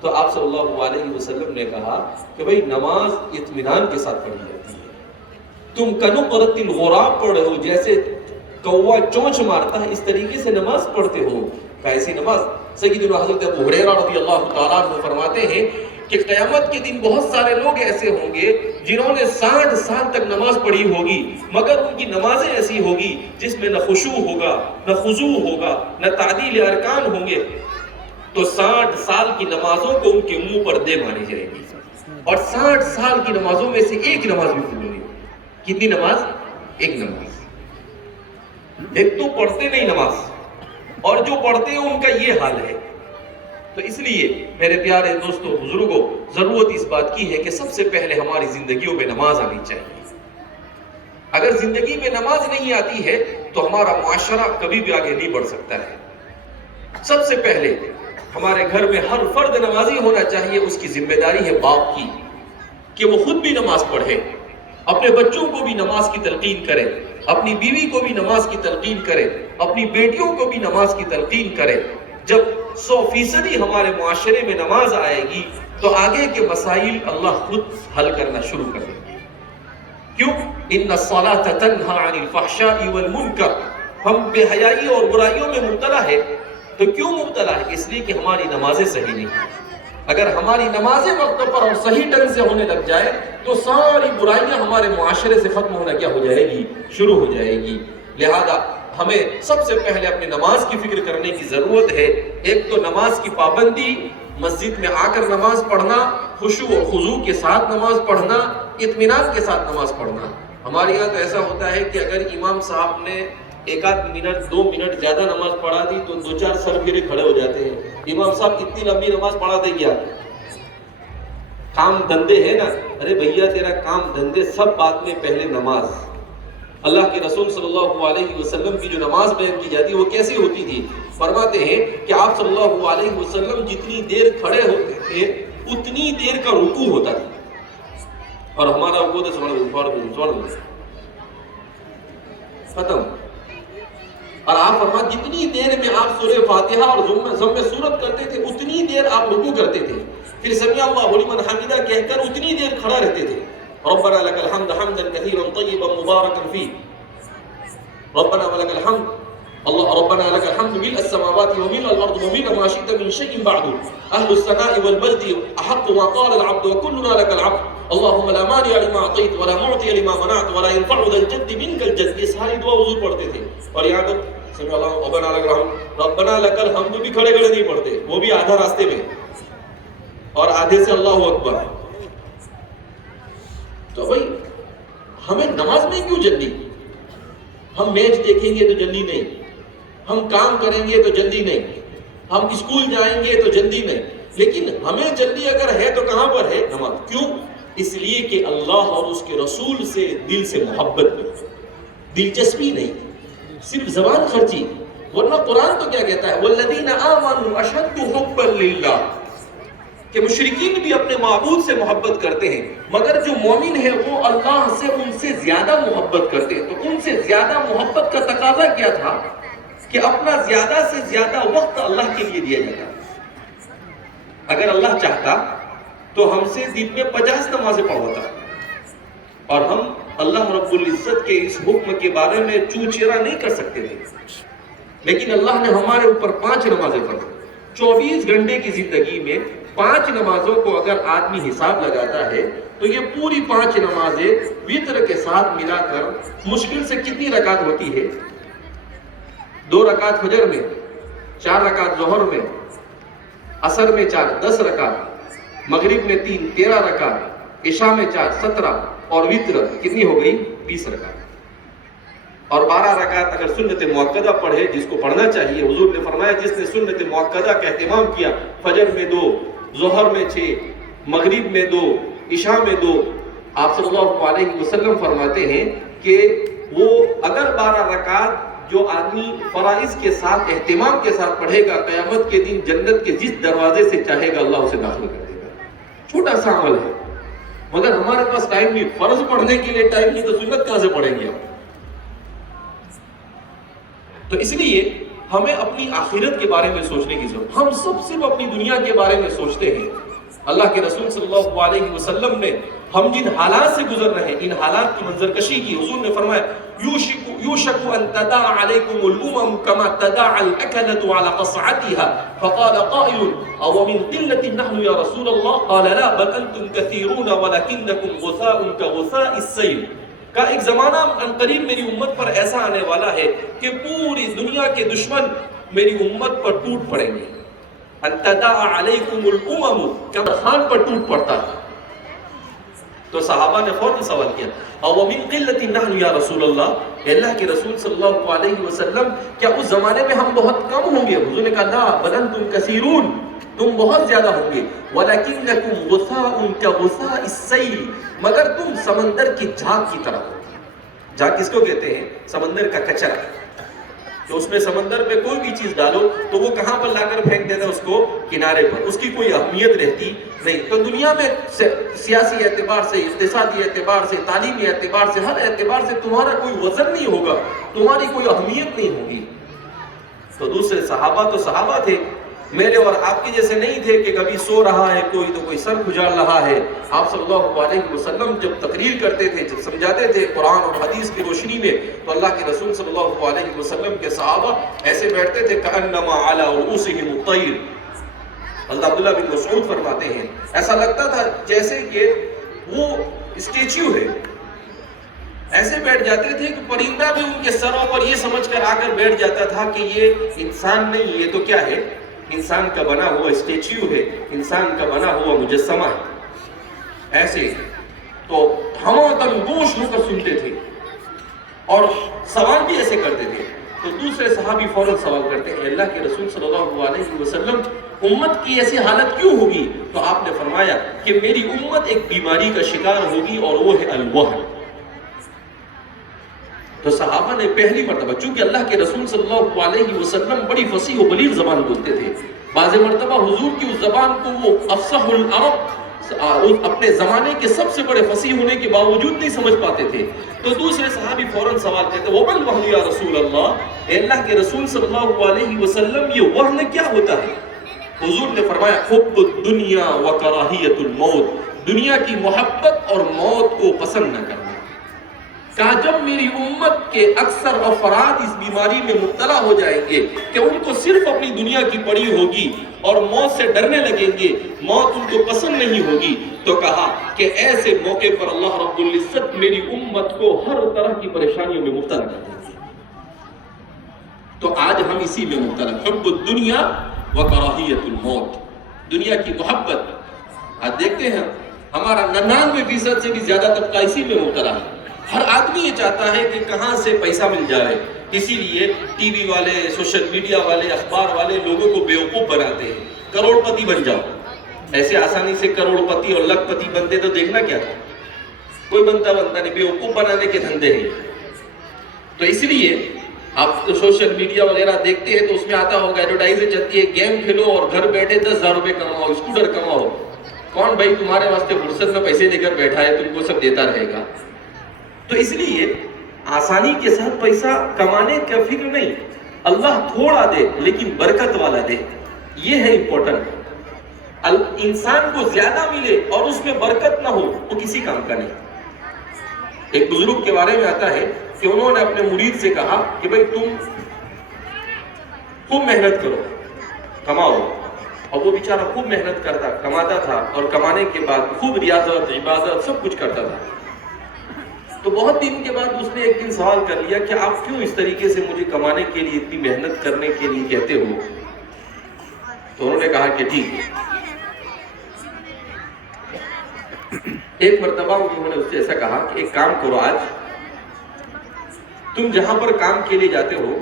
تو آپ صلی اللہ علیہ وسلم نے کہا کہ بھئی نماز اطمینان کے ساتھ پڑھی جاتی ہے، تم کنقرۃ الغراب پڑھ رہے ہو، جیسے کوا چونچ مارتا ہے اس طریقے سے نماز پڑھتے ہو۔ کیسی نماز؟ سیدنا حضرت ابو ہریرہ رضی اللہ تعالیٰ عنہ فرماتے ہیں کہ قیامت کے دن بہت سارے لوگ ایسے ہوں گے جنہوں نے 60 سال تک نماز پڑھی ہوگی، مگر ان کی نمازیں ایسی ہوگی جس میں نہ خشوع ہوگا، نہ خضوع ہوگا، نہ تعدیل ارکان ہوں گے۔ تو 60 سال کی نمازوں کو ان کے منہ پر دے ماری جائے گی، اور 60 سال کی نمازوں میں سے ایک نماز بھی پوری نہیں۔ کتنی نماز؟ ایک نماز۔ ایک تو پڑھتے نہیں نماز، اور جو پڑھتے ہیں ان کا یہ حال ہے۔ تو اس لیے میرے پیارے دوستو بزرگوں، ضرورت اس بات کی ہے کہ سب سے پہلے ہماری زندگیوں میں نماز آنی چاہیے۔ اگر زندگی میں نماز نہیں آتی ہے تو ہمارا معاشرہ کبھی بھی آگے نہیں بڑھ سکتا ہے۔ سب سے پہلے ہمارے گھر میں ہر فرد نمازی ہونا چاہیے، اس کی ذمہ داری ہے باپ کی کہ وہ خود بھی نماز پڑھے، اپنے بچوں کو بھی نماز کی تلقین کرے، اپنی بیوی کو بھی نماز کی تلقین کرے، اپنی بیٹیوں کو بھی نماز کی تلقین کرے۔ جب 100% ہمارے معاشرے میں نماز آئے گی تو آگے کے مسائل اللہ خود حل کرنا شروع کر دیں گے۔ کیوں؟ ان الصلاۃ تنہی عن الفحشاء والمنکر، ہم بے حیائی اور برائیوں میں مبتلا ہے۔ تو کیوں مبتلا ہے؟ اس لیے کہ ہماری نمازیں صحیح نہیں ہیں۔ اگر ہماری نمازیں وقت پر اور صحیح ڈھنگ سے ہونے لگ جائے تو ساری برائیاں ہمارے معاشرے سے ختم ہونا کیا ہو جائے گی؟ شروع ہو جائے گی۔ لہذا ہمیں سب سے پہلے اپنی نماز کی فکر کرنے کی ضرورت ہے۔ ایک تو نماز کی پابندی، مسجد میں آ کر نماز پڑھنا، خشوع و خضوع کے ساتھ نماز پڑھنا، اطمینان کے ساتھ نماز پڑھنا۔ ہمارے یہاں تو ایسا ہوتا ہے کہ اگر امام صاحب نے 1 منٹ 2 منٹ زیادہ نماز پڑھا دی تو 2-4 سر پھرے کھڑے ہو جاتے ہیں، امام صاحب اتنی لمبی نماز پڑھا دیں گے، کام دھندے ہے نا؟ ارے بھیا تیرا کام دھندے سب بعد میں، پہلے نماز۔ اللہ کے رسول صلی اللہ علیہ وسلم کی جو نماز بیان کی جاتی ہے وہ کیسی ہوتی تھی؟ فرماتے ہیں کہ آپ صلی اللہ علیہ وسلم جتنی دیر کھڑے ہوتے تھے اتنی دیر کا رکوع ہوتا تھا، اور ہمارا رکوع تو ختم۔ اور آپ فرماتے جتنی دیر میں آپ سورہ فاتحہ اور ضم سورت کرتے تھے اتنی دیر آپ رکوع کرتے تھے، پھر سمیع اللہ لمن حمدہ کہہ کر اتنی دیر کھڑا رہتے تھے۔ ربنا لك الحمد حمدا كثيرا طيبا مباركا فيه، ربنا ولك الحمد الله، ربنا لك الحمد ملء السماوات وملء الارض وملء ما شئت من شيء بعد، اهل الثناء والمجد احق ما قال العبد وكلنا لك العبد، اللهم لا مانع لما اعطيت ولا معطي لما منعت ولا ينفع ذا الجد منك الجد۔ یہ ساری دعا حضور پڑھتے تھے۔ اور یہاں تک سمع اللہ ربنا لك الحمد، ربنا لك الحمد بھی کھڑے کھڑے نہیں پڑھتے، وہ بھی آدھا راستے میں، اور آدھے سے اللہ اکبر۔ تو بھائی ہمیں نماز میں کیوں جلدی؟ ہم میچ دیکھیں گے تو جلدی نہیں، ہم کام کریں گے تو جلدی نہیں، ہم اسکول جائیں گے تو جلدی نہیں، لیکن ہمیں جلدی اگر ہے تو کہاں پر ہے؟ نماز۔ کیوں؟ اس لیے کہ اللہ اور اس کے رسول سے دل سے محبت نہیں، دلچسپی نہیں، صرف زبان خرچی۔ ورنہ قرآن تو کیا کہتا ہے؟ والذین آمنوا اشد حبا للہ، کہ مشرکین بھی اپنے معبود سے محبت کرتے ہیں، مگر جو مومن ہے وہ اللہ سے ان سے زیادہ محبت کرتے ہیں۔ تو ان سے زیادہ محبت کا تقاضا کیا تھا؟ کہ اپنا زیادہ سے زیادہ وقت اللہ کے لیے دیا جاتا. اگر اللہ چاہتا تو ہم سے دن میں 50 نمازیں پڑھواتا، اور ہم اللہ رب العزت کے اس حکم کے بارے میں چوچیرا نہیں کر سکتے تھے. لیکن اللہ نے ہمارے اوپر 5 نمازیں پڑھی. 24 گھنٹے کی زندگی میں 5 نمازوں کو اگر آدمی حساب لگاتا ہے تو یہ پوری 5 نمازیں وتر کے ساتھ ملا کر مشکل سے کتنی رکعت ہوتی ہے؟ 2 رکعت فجر میں، 4 رکعت ظہر میں، عصر میں 4 10 رکعت، مغرب میں 3 13 رکعت، عشاء میں 4 17، اور وتر کتنی ہو گئی؟ 20 رکعت. اور 12 رکعت اگر سنت مؤکدہ پڑھے، جس کو پڑھنا چاہیے. حضور نے فرمایا جس نے سنت مؤکدہ کا اہتمام کیا، فجر میں 2، ظہر میں 6، مغرب میں 2، عشاء میں 2، آپ صلی اللہ علیہ وسلم فرماتے ہیں کہ وہ اگر 12 رکعت جو آدمی فرائض کے ساتھ اہتمام کے ساتھ پڑھے گا، قیامت کے دن جنت کے جس دروازے سے چاہے گا اللہ اسے داخل کر دے گا. چھوٹا سا عمل ہے، مگر ہمارے پاس ٹائم نہیں. فرض پڑھنے کے لیے ٹائم نہیں تو سنت کہاں سے پڑھیں گے ہم؟ تو اس لیے ہمیں اپنی آخرت کے بارے میں سوچنے کی ضرورت. ہم سب صرف اپنی دنیا کے بارے میں سوچتے ہیں. اللہ کے رسول صلی اللہ علیہ وسلم نے ہم جن حالات سے گزر رہے ہیں ان حالات کی منظر کشی کی. حضور نے فرمایا یوشک ان تداع علیکم الامم کما تداع الاکلۃ علی قصعتها فقال قائل او من قلة نحن یا رسول اللہ قال لا بل انتم کثیرون ولکنکم غثاء کغثاء السیل. کا ایک زمانہ ان قریب میری امت پر ایسا آنے والا ہے کہ پوری دنیا کے دشمن میری امت پر ٹوٹ پڑیں گے. انتداع علیکم الامم کہ خان پر ٹوٹ پڑتا ہے. تو صحابہ نے فوراً سوال کیا او من قلت نحن یا رسول اللہ، اللہ کے رسول صلی اللہ علیہ وسلم کیا اس زمانے میں ہم بہت کم ہوں گے؟ حضور نے کہا لا بل انتم کثیرون، تم بہت زیادہ ہوں گے. ولکنکم غثاء کغثاء السیل، مگر تم سمندر کی جھاگ کی طرح ہو. جھاگ کس کو کہتے ہیں؟ سمندر کا کچرا. تو اس میں سمندر میں کوئی بھی چیز ڈالو تو وہ کہاں پر لا کر پھینک دیتا ہے؟ اس کو کنارے پر. اس کی کوئی اہمیت رہتی نہیں. تو دنیا میں سیاسی اعتبار سے، اقتصادی اعتبار سے، تعلیمی اعتبار سے، ہر اعتبار سے تمہارا کوئی وزن نہیں ہوگا، تمہاری کوئی اہمیت نہیں ہوگی. تو دوسرے صحابہ تو صحابہ تھے، میرے اور آپ کے جیسے نہیں تھے کہ کبھی سو رہا ہے کوئی تو کوئی سر کھجال رہا ہے. آپ صلی اللہ علیہ وسلم جب تقریر کرتے تھے، جب سمجھاتے تھے قرآن اور حدیث کی روشنی میں، تو اللہ کے رسول صلی اللہ علیہ وسلم کے صحابہ ایسے بیٹھتے تھے کأنما علی رؤوسہم الطیر. حضرت عبداللہ بن مسعود فرماتے ہیں ایسا لگتا تھا جیسے کہ وہ اسٹیچیو ہے. ایسے بیٹھ جاتے تھے کہ پرندہ بھی ان کے سروں پر یہ سمجھ کر آ کر بیٹھ جاتا تھا کہ یہ انسان نہیں، یہ تو کیا ہے؟ انسان کا بنا ہوا اسٹیچیو ہے، انسان کا بنا ہوا مجسمہ ہے. ایسے تو ہموتن گوش ہو کر سنتے تھے اور سوال بھی ایسے کرتے تھے. تو دوسرے صحابی فوراً سوال کرتے ہیں اللہ کے رسول صلی اللہ علیہ وسلم امت کی ایسی حالت کیوں ہوگی؟ تو آپ نے فرمایا کہ میری امت ایک بیماری کا شکار ہوگی اور وہ ہے الوہن. تو صحابہ نے پہلی مرتبہ، چونکہ اللہ کے رسول صلی اللہ علیہ وسلم بڑی فصیح و بلیغ زبان بولتے تھے، بعض مرتبہ حضور کی اس زبان کو وہ افصح العرب اپنے زمانے کے سب سے بڑے فصیح ہونے کے باوجود نہیں سمجھ پاتے تھے. تو دوسرے صحابی فوراً سوال کرتے وَمَا الْوَحْنُ يَا رَسُولَ اللَّهِ، اے اللہ کے رسول صلی اللہ علیہ وسلم یہ وحن کیا ہوتا ہے؟ حضور نے فرمایا حب الدنیا وکراہیت الموت، دنیا کی محبت اور موت کو پسند نہ کرنا. کہا جب میری امت کے اکثر افراد اس بیماری میں مبتلا ہو جائیں گے کہ ان کو صرف اپنی دنیا کی پڑی ہوگی اور موت سے ڈرنے لگیں گے، موت ان کو پسند نہیں ہوگی، تو کہا کہ ایسے موقع پر اللہ رب العزت میری امت کو ہر طرح کی پریشانیوں میں مبتلا کر دیں گے. تو آج ہم اسی میں مبتلا، حب الدنیا وکراہیت الموت، دنیا کی محبت. آج دیکھتے ہیں ہمارا 99% سے بھی زیادہ طبقہ اسی میں مبتلا ہے. ہر آدمی یہ چاہتا ہے کہ کہاں سے پیسہ مل جائے، اسی لیے ٹی وی والے، سوشل میڈیا والے، اخبار والے لوگوں کو بیوقوف بناتے ہیں. کروڑ پتی بن جاؤ. ایسے آسانی سے کروڑ پتی اور لکھ پتی بنتے تو دیکھنا کیا تھا؟ کوئی بنتا نہیں، بیوقوف بنانے کے دھندے ہیں. تو اس لیے آپ سوشل میڈیا وغیرہ دیکھتے ہیں تو اس میں آتا ہوگا ایڈورٹائزیں چلتی ہے گیم کھیلو اور گھر بیٹھے 10,000 روپے کماؤ، اسکوٹر کماؤ. کون بھائی تمہارے واسطے فرصت میں پیسے دے کر بیٹھا ہے، تم کو سب دیتا رہے گا؟ تو اس لیے آسانی کے ساتھ پیسہ کمانے کا فکر نہیں، اللہ تھوڑا دے لیکن برکت والا دے، یہ ہے امپورٹنٹ۔ انسان کو زیادہ ملے اور اس میں برکت نہ ہو وہ کسی کام کا نہیں۔ ایک بزرگ کے بارے میں آتا ہے کہ انہوں نے اپنے مرید سے کہا کہ بھئی تم خوب محنت کرو، کماؤ، اور وہ بیچارہ خوب محنت کرتا، کماتا تھا، اور کمانے کے بعد خوب ریاضت، عبادت سب کچھ کرتا تھا۔ تو بہت دن کے بعد اس نے ایک دن سوال کر لیا کہ آپ کیوں اس طریقے سے مجھے کمانے کے لیے اتنی محنت کرنے کے لیے کہتے ہو؟ تو انہوں نے کہا کہ ٹھیک ہے۔ ایک مرتبہ انہوں نے اس سے ایسا کہا کہ ایک کام کرو، آج تم جہاں پر کام کے لیے جاتے ہو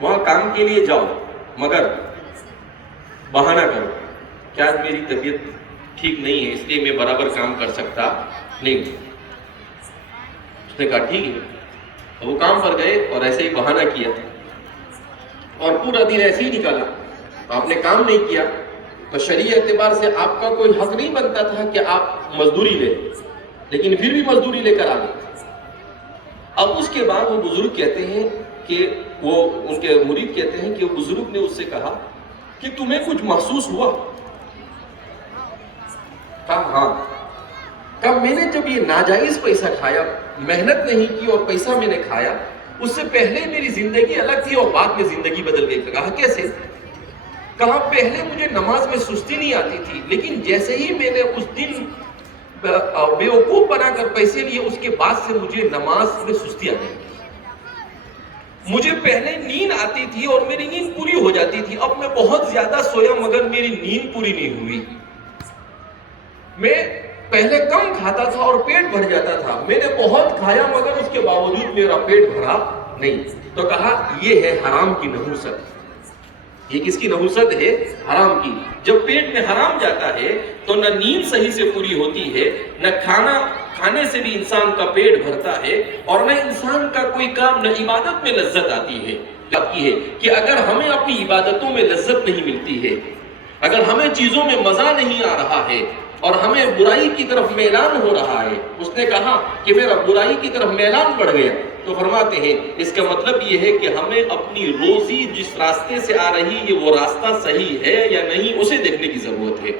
وہاں کام کے لیے جاؤ، مگر بہانہ کرو کہ آج میری طبیعت ٹھیک نہیں ہے اس لیے میں برابر کام کر سکتا نہیں۔ اس نے کہا ٹھیک ہے۔ وہ کام پر گئے اور ایسے ہی بہانہ کیا اور پورا دن ایسے ہی نکالا۔ آپ نے کام نہیں کیا تو شرعی اعتبار سے آپ کا کوئی حق نہیں بنتا تھا کہ آپ مزدوری لیں، لیکن پھر بھی مزدوری لے کر آ گئے۔ اب اس کے بعد وہ بزرگ کہتے ہیں کہ ان کے مرید کہتے ہیں کہ وہ بزرگ نے اس سے کہا کہ تمہیں کچھ محسوس ہوا؟ کہا ہاں۔ کہا میں نے جب یہ ناجائز پیسہ کھایا، محنت نہیں کی اور پیسہ میں نے کھایا، اس سے پہلے میری زندگی الگ تھی اور بعد میں زندگی بدل گئی۔ کہا کیسے؟ کہا پہلے مجھے نماز میں سستی نہیں آتی تھی، لیکن جیسے ہی میں نے اس دن بیوقوف بنا کر پیسے لیے اس کے بعد سے مجھے نماز میں سستی آنے لگی۔ مجھے پہلے نیند آتی تھی اور میری نیند پوری ہو جاتی تھی، اب میں بہت زیادہ سویا مگر میری نیند پوری نہیں ہوئی۔ میں پہلے کم کھاتا تھا اور پیٹ بھر جاتا تھا، میں نے بہت کھایا مگر اس کے باوجود میرا پیٹ بھرا نہیں۔ تو کہا یہ ہے حرام کی نحوست۔ یہ کس کی نحوست ہے؟ حرام کی۔ جب پیٹ میں حرام جاتا ہے تو نہ نیند صحیح سے پوری ہوتی ہے، نہ کھانے سے بھی انسان کا پیٹ بھرتا ہے، اور نہ انسان کا کوئی کام، نہ عبادت میں لذت آتی ہے۔ کہ اگر ہمیں اپنی عبادتوں میں لذت نہیں ملتی ہے، اگر ہمیں چیزوں میں مزہ نہیں آ رہا ہے اور ہمیں برائی کی طرف میلان ہو رہا ہے، اس نے کہا کہ میرا برائی کی طرف میلان بڑھ گیا، تو فرماتے ہیں اس کا مطلب یہ ہے کہ ہمیں اپنی روزی جس راستے سے آ رہی ہے وہ راستہ صحیح ہے یا نہیں اسے دیکھنے کی ضرورت ہے،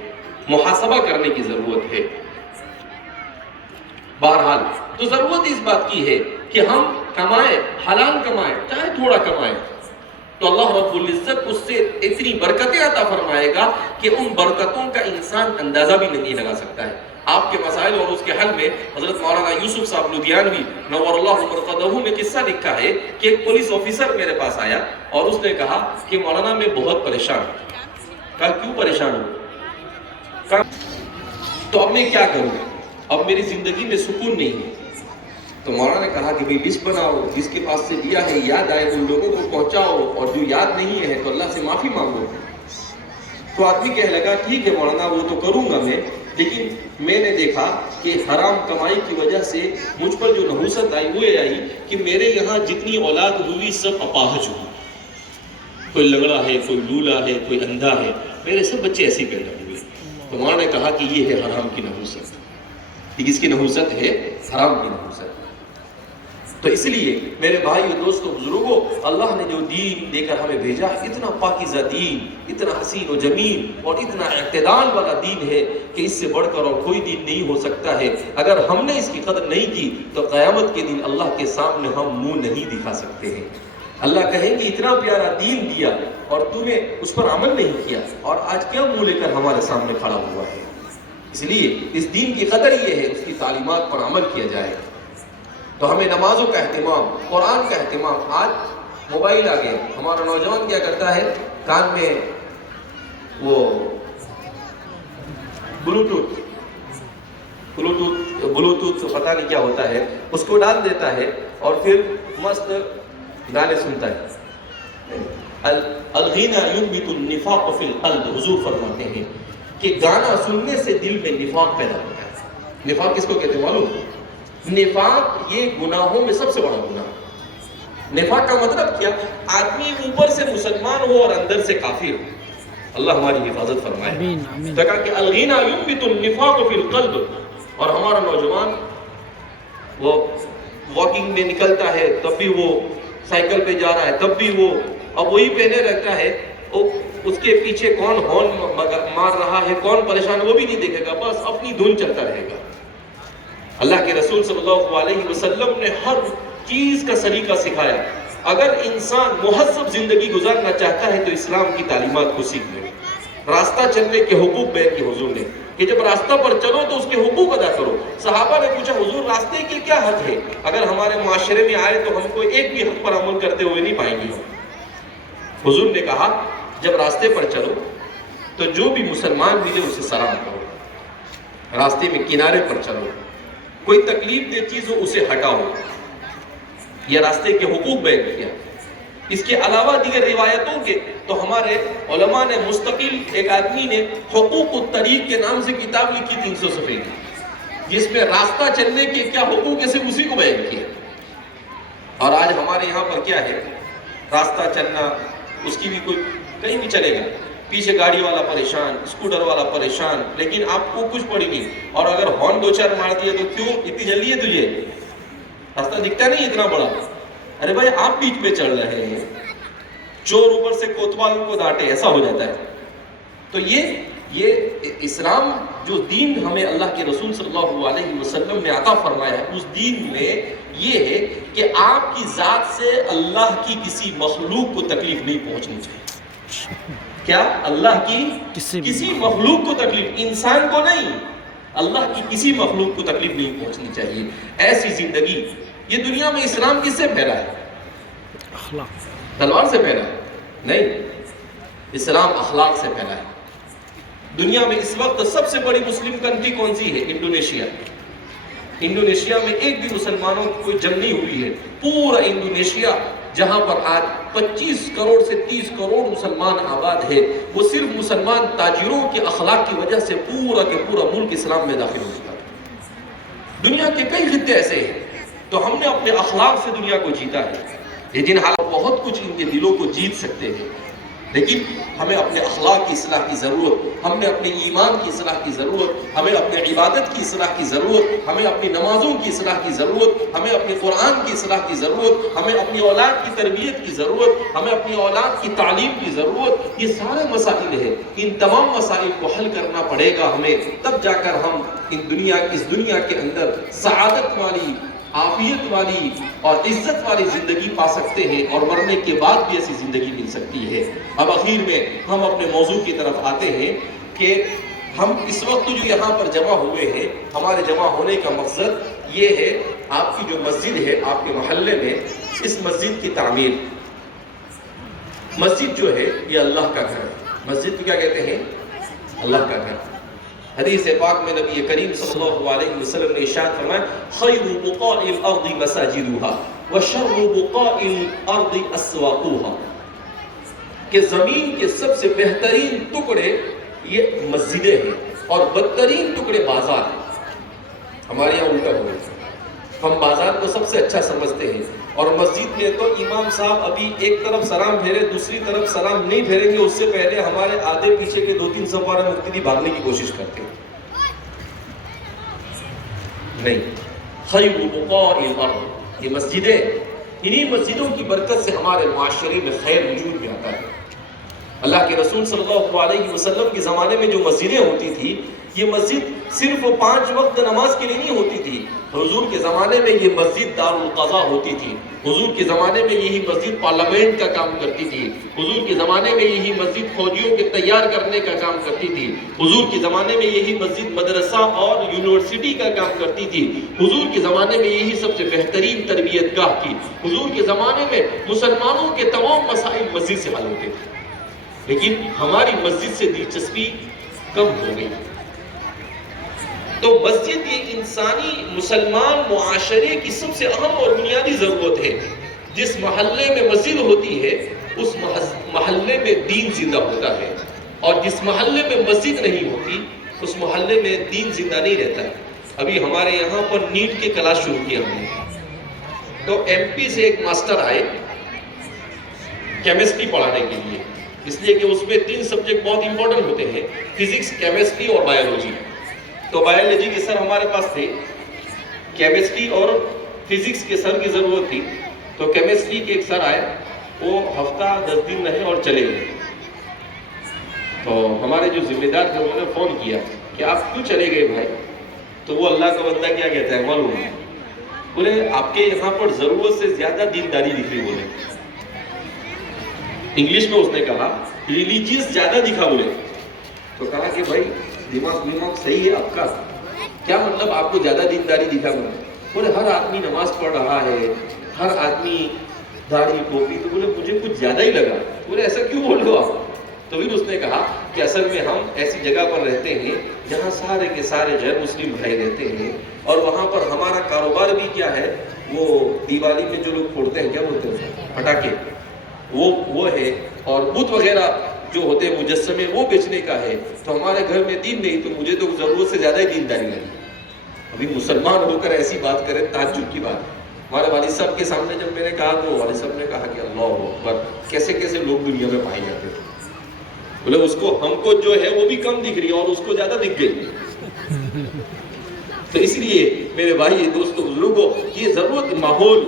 محاسبہ کرنے کی ضرورت ہے۔ بہرحال تو ضرورت اس بات کی ہے کہ ہم کمائیں، حلال کمائیں، چاہے تھوڑا کمائیں، تو اللہ رب العزت اس سے اتنی برکتیں عطا فرمائے گا کہ ان برکتوں کا انسان اندازہ بھی نہیں لگا سکتا ہے۔ آپ کے مسائل اور اس کے حل میں حضرت مولانا یوسف صاحب لدھیانوی نور اللہ مرقدہ نے قصہ لکھا ہے کہ ایک پولیس آفیسر میرے پاس آیا اور اس نے کہا کہ مولانا میں بہت پریشان ہوں۔ کہا کیوں پریشان ہوں؟ کہا تو اب میں کیا کروں، اب میری زندگی میں سکون نہیں ہے۔ تو مولانا نے کہا کہ بھئی لسٹ بناؤ، جس کے پاس سے دیا ہے یاد آئے ان لوگوں کو پہنچاؤ، اور جو یاد نہیں ہے تو اللہ سے معافی مانگو۔ تو آدمی کہنے لگا ٹھیک ہے مولانا وہ تو کروں گا میں، لیکن میں نے دیکھا کہ حرام کمائی کی وجہ سے مجھ پر جو نحوست آئی وہ یہ آئی کہ میرے یہاں جتنی اولاد ہوئی سب اپاہج ہوئی، کوئی لنگڑا ہے، کوئی لولا ہے، کوئی اندھا ہے، میرے سب بچے ایسے پیدا ہوئے۔ تو مولانا نے کہا کہ یہ ہے حرام کی نحوست۔ یہ کس کی نحوست ہے؟ حرام کی نحوست۔ تو اس لیے میرے بھائیو، دوستو، بزرگوں، اللہ نے جو دین دے کر ہمیں بھیجا، اتنا پاکیزہ دین، اتنا حسین و جمیل اور اتنا اعتدال والا دین ہے کہ اس سے بڑھ کر اور کوئی دین نہیں ہو سکتا ہے۔ اگر ہم نے اس کی قدر نہیں کی تو قیامت کے دن اللہ کے سامنے ہم منہ نہیں دکھا سکتے ہیں۔ اللہ کہیں گے اتنا پیارا دین دیا اور تمہیں اس پر عمل نہیں کیا، اور آج کیا منہ لے کر ہمارے سامنے کھڑا ہوا ہے۔ اس لیے اس دین کی قدر یہ ہے اس کی تعلیمات پر عمل کیا جائے۔ تو ہمیں نمازوں کا اہتمام، قرآن کا اہتمام۔ آج موبائل آ گیا، ہمارا نوجوان کیا کرتا ہے، کان میں وہ بلوٹوتھ پتہ نہیں کیا ہوتا ہے، اس کو ڈال دیتا ہے اور پھر مست گانے سنتا ہے۔ الغنا ینبت النفاق فی القلب، حضور فرماتے ہیں کہ گانا سننے سے دل میں نفاق پیدا ہوتا ہے۔ نفاق کس کو کہتے ہیں معلوم؟ نفاق یہ گناہوں میں سب سے بڑا گناہ۔ نفاق کا مطلب کیا؟ آدمی اوپر سے مسلمان ہو اور اندر سے کافر ہو۔ اللہ ہماری حفاظت فرمائے۔ تو کہا کہ الغنا ينبت النفاق فی القلب، اور ہمارا نوجوان وہ واکنگ میں نکلتا ہے تب بھی وہ سائیکل پہ جا رہا ہے تب بھی وہ اب وہی پہنے رہتا ہے، اس کے پیچھے کون ہارن مار رہا ہے، کون پریشان، وہ بھی نہیں دیکھے گا، بس اپنی دھن چلتا رہے گا۔ اللہ کے رسول صلی اللہ علیہ وسلم نے ہر چیز کا سلیقہ سکھایا۔ اگر انسان مہذب زندگی گزارنا چاہتا ہے تو اسلام کی تعلیمات کو سیکھ لے۔ راستہ چلنے کے حقوق بیان کیے حضور نے کہ جب راستہ پر چلو تو اس کے حقوق ادا کرو۔ صحابہ نے پوچھا حضور راستے کے کیا حق ہے؟ اگر ہمارے معاشرے میں آئے تو ہم کو ایک بھی حق پر عمل کرتے ہوئے نہیں پائیں گے۔ حضور نے کہا جب راستے پر چلو تو جو بھی مسلمان ملے اسے سلام کرو، راستے میں کنارے پر چلو، کوئی تکلیف دہ چیز ہو اسے ہٹاؤ۔ یہ راستے کے حقوق بیان کیا۔ اس کے علاوہ دیگر روایتوں کے تو ہمارے علماء نے مستقل، ایک آدمی نے حقوق الطریق کے نام سے کتاب لکھی 300 صفحے کی، جس میں راستہ چلنے کے کیا حقوق ہے صرف اسی کو بیان کیا۔ اور آج ہمارے یہاں پر کیا ہے، راستہ چلنا اس کی بھی کوئی کہیں بھی چلے گا، پیچھے گاڑی والا پریشان، اسکوٹر والا پریشان، لیکن آپ کو کچھ پڑی نہیں، اور اگر ہارن دو چار مار دیا تو کیوں اتنی جلدی ہے تجھے، راستہ دکھتا نہیں اتنا بڑا، ارے بھائی آپ بیچ میں چل رہے ہیں، چور اوپر سے کوتوال کو ڈانٹے، ایسا ہو جاتا ہے۔ تو یہ اسلام جو دین ہمیں اللہ کے رسول صلی اللہ علیہ وسلم نے عطا فرمایا ہے، اس دین میں یہ ہے کہ آپ کی ذات سے اللہ کی کسی مخلوق کو تکلیف نہیں پہنچنی چاہیے۔ کیا؟ اللہ کی کسی مخلوق کو تکلیف، انسان کو نہیں، اللہ کی کسی مخلوق کو تکلیف نہیں پہنچنی چاہیے۔ ایسی زندگی یہ دنیا میں اسلام کس سے پھیلا ہے؟ تلوار سے پھیلا ہے؟ نہیں، اسلام اخلاق سے پھیلا ہے۔ دنیا میں اس وقت سب سے بڑی مسلم کنٹری کون سی ہے؟ انڈونیشیا۔ انڈونیشیا میں ایک بھی مسلمانوں کی کوئی جنگ نہیں ہوئی ہے۔ پورا انڈونیشیا جہاں پر آج 25 کروڑ سے 30 کروڑ مسلمان آباد ہے، وہ صرف مسلمان تاجروں کے اخلاق کی وجہ سے پورا کے پورا ملک اسلام میں داخل ہو چکا ہے۔ دنیا کے کئی خطے ایسے ہیں، تو ہم نے اپنے اخلاق سے دنیا کو جیتا ہے۔ لیکن حالات بہت کچھ ان کے دلوں کو جیت سکتے ہیں، لیکن ہمیں اپنے اخلاق کی اصلاح کی ضرورت، ہم نے اپنے ایمان کی اصلاح کی ضرورت، ہمیں اپنے عبادت کی اصلاح کی ضرورت، ہمیں اپنی نمازوں کی اصلاح کی ضرورت، ہمیں اپنے قرآن کی اصلاح کی ضرورت، ہمیں اپنی اولاد کی تربیت کی ضرورت، ہمیں اپنی اولاد کی تعلیم کی ضرورت۔ یہ سارے مسائل ہیں، ان تمام مسائل کو حل کرنا پڑے گا ہمیں، تب جا کر ہم اس دنیا کے اندر سعادت والی، عافیت والی اور عزت والی زندگی پا سکتے ہیں، اور مرنے کے بعد بھی ایسی زندگی مل سکتی ہے۔ اب آخر میں ہم اپنے موضوع کی طرف آتے ہیں کہ ہم اس وقت جو یہاں پر جمع ہوئے ہیں، ہمارے جمع ہونے کا مقصد یہ ہے، آپ کی جو مسجد ہے آپ کے محلے میں، اس مسجد کی تعمیر۔ مسجد جو ہے یہ اللہ کا گھر ہے۔ مسجد کو کیا کہتے ہیں؟ اللہ کا گھر۔ حدیث پاک میں نبی کریم صلی اللہ علیہ وسلم نے ارشاد فرمایا خیر بقاء الارض مساجدها وشر بقاء الارض اسواقها، کہ زمین کے سب سے بہترین ٹکڑے یہ مسجدیں ہیں اور بدترین ٹکڑے بازار ہیں۔ ہمارے یہاں الٹا ہو گیا، ہم بازار کو سب سے اچھا سمجھتے ہیں، اور مسجد میں تو امام صاحب ابھی ایک طرف سلام پھیرے دوسری طرف سلام نہیں پھیریں گے، اس سے پہلے ہمارے آدھے پیچھے کے 2-3 سپارہ مقتدی بھاگنے کی کوشش کرتے ہیں۔ نہیں، خیر بقاء الارض، یہ مسجدیں، انہی مسجدوں کی برکت سے ہمارے معاشرے میں خیر وجود میں آتا ہے۔ اللہ کے رسول صلی اللہ علیہ وسلم کے زمانے میں جو مسجدیں ہوتی تھی، یہ مسجد صرف 5 وقت نماز کے لیے نہیں ہوتی تھی۔ حضور کے زمانے میں یہ مسجد دار القضاء ہوتی تھی، حضور کے زمانے میں یہی مسجد پارلیمنٹ کا کام کرتی تھی، حضور کے زمانے میں یہی مسجد فوجیوں کے تیار کرنے کا کام کرتی تھی، حضور کے زمانے میں یہی مسجد مدرسہ اور یونیورسٹی کا کام کرتی تھی، حضور کے زمانے میں یہی سب سے بہترین تربیت گاہ تھی، حضور کے زمانے میں مسلمانوں کے تمام مسائل مسجد سے حل ہوتے تھے۔ لیکن ہماری مسجد سے دلچسپی کم ہو گئی۔ تو مسجد یہ انسانی مسلمان معاشرے کی سب سے اہم اور بنیادی ضرورت ہے۔ جس محلے میں مسجد ہوتی ہے اس محلے میں دین زندہ ہوتا ہے، اور جس محلے میں مسجد نہیں ہوتی اس محلے میں دین زندہ نہیں رہتا ہے۔ ابھی ہمارے یہاں پر نیٹ کے کلاس شروع کیا ہم نے، تو ایم پی سے ایک ماسٹر آئے کیمسٹری پڑھانے کے لیے، اس لیے کہ اس میں 3 سبجیکٹ بہت امپورٹنٹ ہوتے ہیں، فزکس، کیمسٹری اور بایولوجی۔ تو بایولوجی کے سر ہمارے پاس تھے، کیمسٹری اور فزکس کے سر کی ضرورت تھی، تو کیمسٹری کے ایک سر آئے، وہ ہفتہ 10 دن رہے اور چلے گئے. تو ہمارے جو ذمہ دار تھے انہوں نے فون کیا کہ آپ کیوں چلے گئے بھائی؟ تو وہ اللہ کا بندہ کیا کہتا ہے معلوم ہے؟ بولے آپ کے یہاں پر ضرورت سے زیادہ دینداری دکھ رہی. بولے انگلش میں اس نے کہا ریلیجیس زیادہ دکھا. بولے تو کہا کہ بھائی دماغ صحیح ہے آپ کا؟ کیا مطلب آپ کو زیادہ دینداری دکھا؟ بولے ہر آدمی نماز پڑھ رہا ہے، ہر آدمی داڑھی ٹوپی، تو بولے مجھے کچھ زیادہ ہی لگا. بولے ایسا کیوں بول رہے ہو آپ؟ تو پھر اس نے کہا کہ اصل میں ہم ایسی جگہ پر رہتے ہیں جہاں سارے کے سارے غیر مسلم بھائی رہتے ہیں، اور وہاں پر ہمارا کاروبار بھی کیا ہے، وہ دیوالی میں جو لوگ پھوڑتے ہیں، کیا بولتے ہیں، پٹاخے، وہ ہے، اور بت وغیرہ جو ہوتے ہیں مجسمے، وہ بیچنے کا ہے. تو ہمارے گھر میں دین نہیں، تو مجھے تو ضرورت سے زیادہ ہی دینداری لگی. ابھی مسلمان ہو کر ایسی بات کریں، تعجب کی بات. ہمارے والد صاحب کے سامنے جب میں نے کہا تو والد صاحب نے کہا کہ اللہ اکبر، کیسے کیسے لوگ دنیا میں پائے جاتے تھے. بولے اس کو، ہم کو جو ہے وہ بھی کم دکھ رہی ہے اور اس کو زیادہ دکھ گئی. تو اس لیے میرے بھائی دوستو بزرگوں، یہ ضرورت ماحول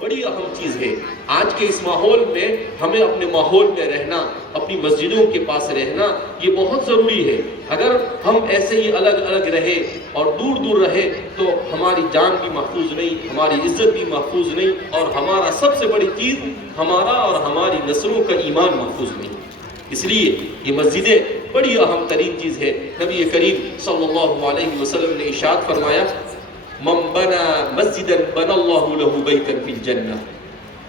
بڑی اہم چیز ہے. آج کے اس ماحول میں ہمیں اپنے ماحول میں رہنا، اپنی مسجدوں کے پاس رہنا، یہ بہت ضروری ہے. اگر ہم ایسے ہی الگ الگ رہے اور دور دور رہے تو ہماری جان بھی محفوظ نہیں، ہماری عزت بھی محفوظ نہیں، اور ہمارا سب سے بڑی چیز ہمارا اور ہماری نسلوں کا ایمان محفوظ نہیں. اس لیے یہ مسجدیں بڑی اہم ترین چیز ہے. نبی کریم صلی اللہ علیہ وسلم نے ارشاد فرمایا، من بنا مسجدا بنا اللہ له بیتا فی الجنہ،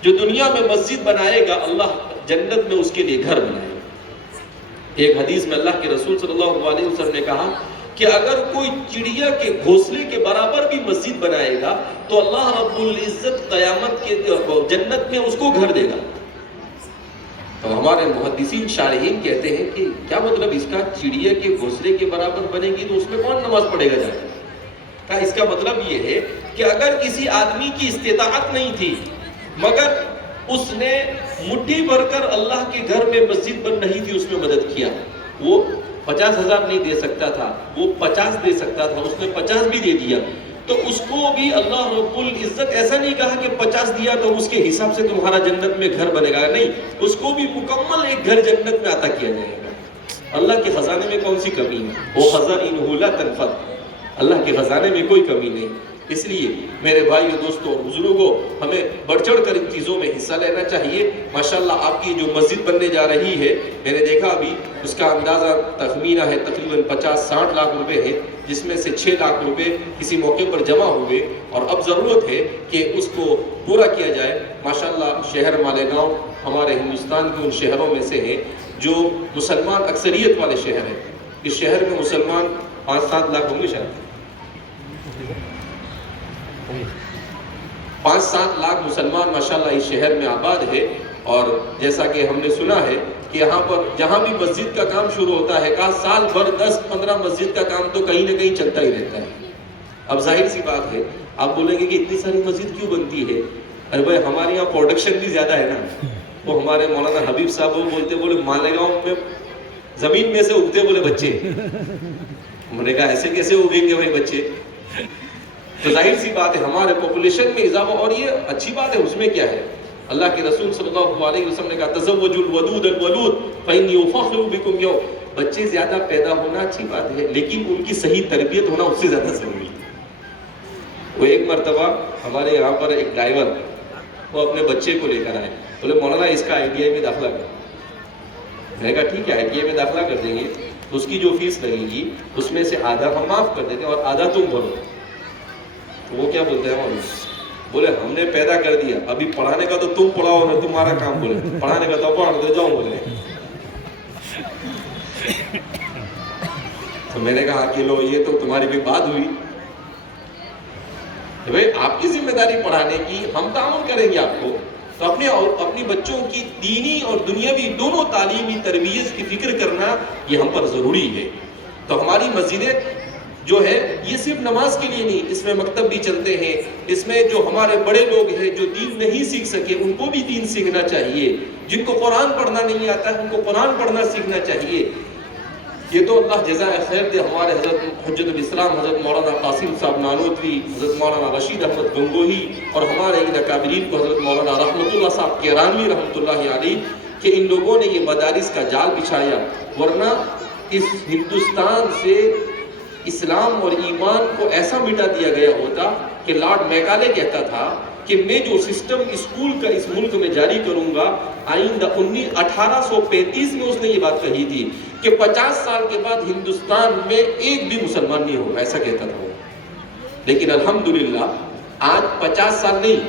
جو دنیا میں مسجد بنائے گا اللہ جنت میں اس کے لیے گھر بنائے گا. ایک حدیث میں اللہ کے رسول صلی اللہ علیہ وسلم نے کہا کہ اگر کوئی چڑیا کے گھونسلے کے برابر بھی مسجد بنائے گا تو اللہ رب العزت قیامت کے جنت میں اس کو گھر دے گا. تو ہمارے محدثین شارحین کہتے ہیں کہ کیا مطلب اس کا، چڑیا کے گھونسلے کے برابر بنے گی تو اس میں کون نماز پڑھے گا جا کے؟ کہا اس کا مطلب یہ ہے کہ اگر کسی آدمی کی استطاعت نہیں تھی مگر اس نے مٹھی بھر کر اللہ کے گھر میں مسجد بن رہی تھی، اس میں مدد کیا. وہ 50,000 نہیں دے سکتا تھا، وہ 50 دے سکتا تھا، اس نے 50 بھی دے دیا، تو اس کو بھی اللہ رب العزت ایسا نہیں کہا کہ 50 دیا تو اس کے حساب سے تمہارا جنت میں گھر بنے گا. نہیں، اس کو بھی مکمل ایک گھر جنت میں عطا کیا جائے گا. اللہ کے خزانے میں کون سی کمی ہے؟ وہ خزائنہ لا تنفد، اللہ کے خزانے میں کوئی کمی نہیں. اس لیے میرے بھائیو، دوستوں اور بزرگوں، ہمیں بڑھ چڑھ کر ان چیزوں میں حصہ لینا چاہیے. ماشاءاللہ آپ کی جو مسجد بننے جا رہی ہے، میں نے دیکھا ابھی اس کا اندازہ تخمینہ ہے تقریباً 50-60 لاکھ روپے ہے، جس میں سے 6 لاکھ روپے کسی موقع پر جمع ہوئے، اور اب ضرورت ہے کہ اس کو پورا کیا جائے. ماشاءاللہ شہر مالیگاؤں ہمارے ہندوستان کے ان شہروں میں سے ہے جو مسلمان اکثریت والے شہر ہیں. اس شہر میں مسلمان 5-7 لاکھ ہوں گے، شاید 5-7 لاکھ مسلمان ماشاءاللہ اس شہر میں آباد ہے. اور جیسا کہ ہم نے سنا ہے کہ یہاں پر جہاں بھی مسجد کا کام شروع ہوتا ہے، کہا سال بھر 10-15 مسجد کا کام تو کہیں نہ کہیں چلتا ہی رہتا ہے. اب ظاہر سی بات ہے، آپ بولیں گے کہ اتنی ساری مسجد کیوں بنتی ہے؟ ارے بھائی ہمارے یہاں پروڈکشن بھی زیادہ ہے نا. وہ ہمارے مولانا حبیب صاحب وہ بولتے، بولے مالیگاؤں میں زمین میں سے اگتے بولے بچے. ہم نے کہا ایسے کیسے اگیں گے بھائی بچے؟ تو ظاہر سی بات ہے ہمارے پاپولیشن میں اضافہ، اور یہ اچھی بات ہے، اس میں کیا ہے؟ اللہ کے رسول صلی اللہ علیہ وسلم نے کہا تزوجوا الودود الولود فإني أفخر بكم یوم. بچے زیادہ پیدا ہونا اچھی بات ہے، لیکن ان کی صحیح تربیت ہونا اس سے زیادہ ضروری ہے. وہ ایک مرتبہ ہمارے یہاں پر ایک ڈرائیور وہ اپنے بچے کو لے کر آئے، بولے مولانا اس کا ITI میں داخلہ کر. میں نے کہا ٹھیک ہے ITI میں داخلہ کر دیں گے، تو اس کی جو فیس لگے گی اس میں سے آدھا ہم معاف کر دیتے ہیں اور آدھا تم بھرو. وہ کیا بولتے ہیں مولانا؟ بولے ہم نے پیدا کر دیا، ابھی پڑھانے کا تو تم پڑھاؤ نا، تمہارا کام. بولے پڑھانے کا تو پڑھا دے جاؤ. بولے تو میں نے کہا کہ لو یہ تو تمہاری بھی بات ہوئی، بھائی آپ کی ذمہ داری پڑھانے کی، ہم تعاون کریں گے آپ کو. تو اپنی بچوں کی دینی اور دنیاوی دونوں تعلیمی تربیت کی فکر کرنا یہ ہم پر ضروری ہے. تو ہماری مسجدیں جو ہے یہ صرف نماز کے لیے نہیں، اس میں مکتب بھی چلتے ہیں. اس میں جو ہمارے بڑے لوگ ہیں جو دین نہیں سیکھ سکے ان کو بھی دین سیکھنا چاہیے. جن کو قرآن پڑھنا نہیں آتا ہے ان کو قرآن پڑھنا سیکھنا چاہیے. یہ تو اللہ جزائے خیر دے ہمارے حضرت حجت الاسلام حضرت مولانا قاسم صاحب نانوتوی، حضرت مولانا رشید احمد گنگوہی اور ہمارے ان اکابرین کو حضرت مولانا رحمت اللہ صاحب کیرانوی رحمۃ اللہ علیہ کہ ان لوگوں نے یہ مدارس کا جال بچھایا، ورنہ اس ہندوستان سے اسلام اور ایمان کو ایسا مٹا دیا گیا ہوتا کہ لارڈ میکالے کہتا تھا کہ میں جو سسٹم اسکول کا اس ملک میں جاری کروں گا آئندہ 1835 میں اس نے یہ بات کہی تھی کہ 50 سال کے بعد ہندوستان میں ایک بھی مسلمان نہیں ہوگا، ایسا کہتا تھا وہ۔ لیکن الحمدللہ آج 50 سال نہیں،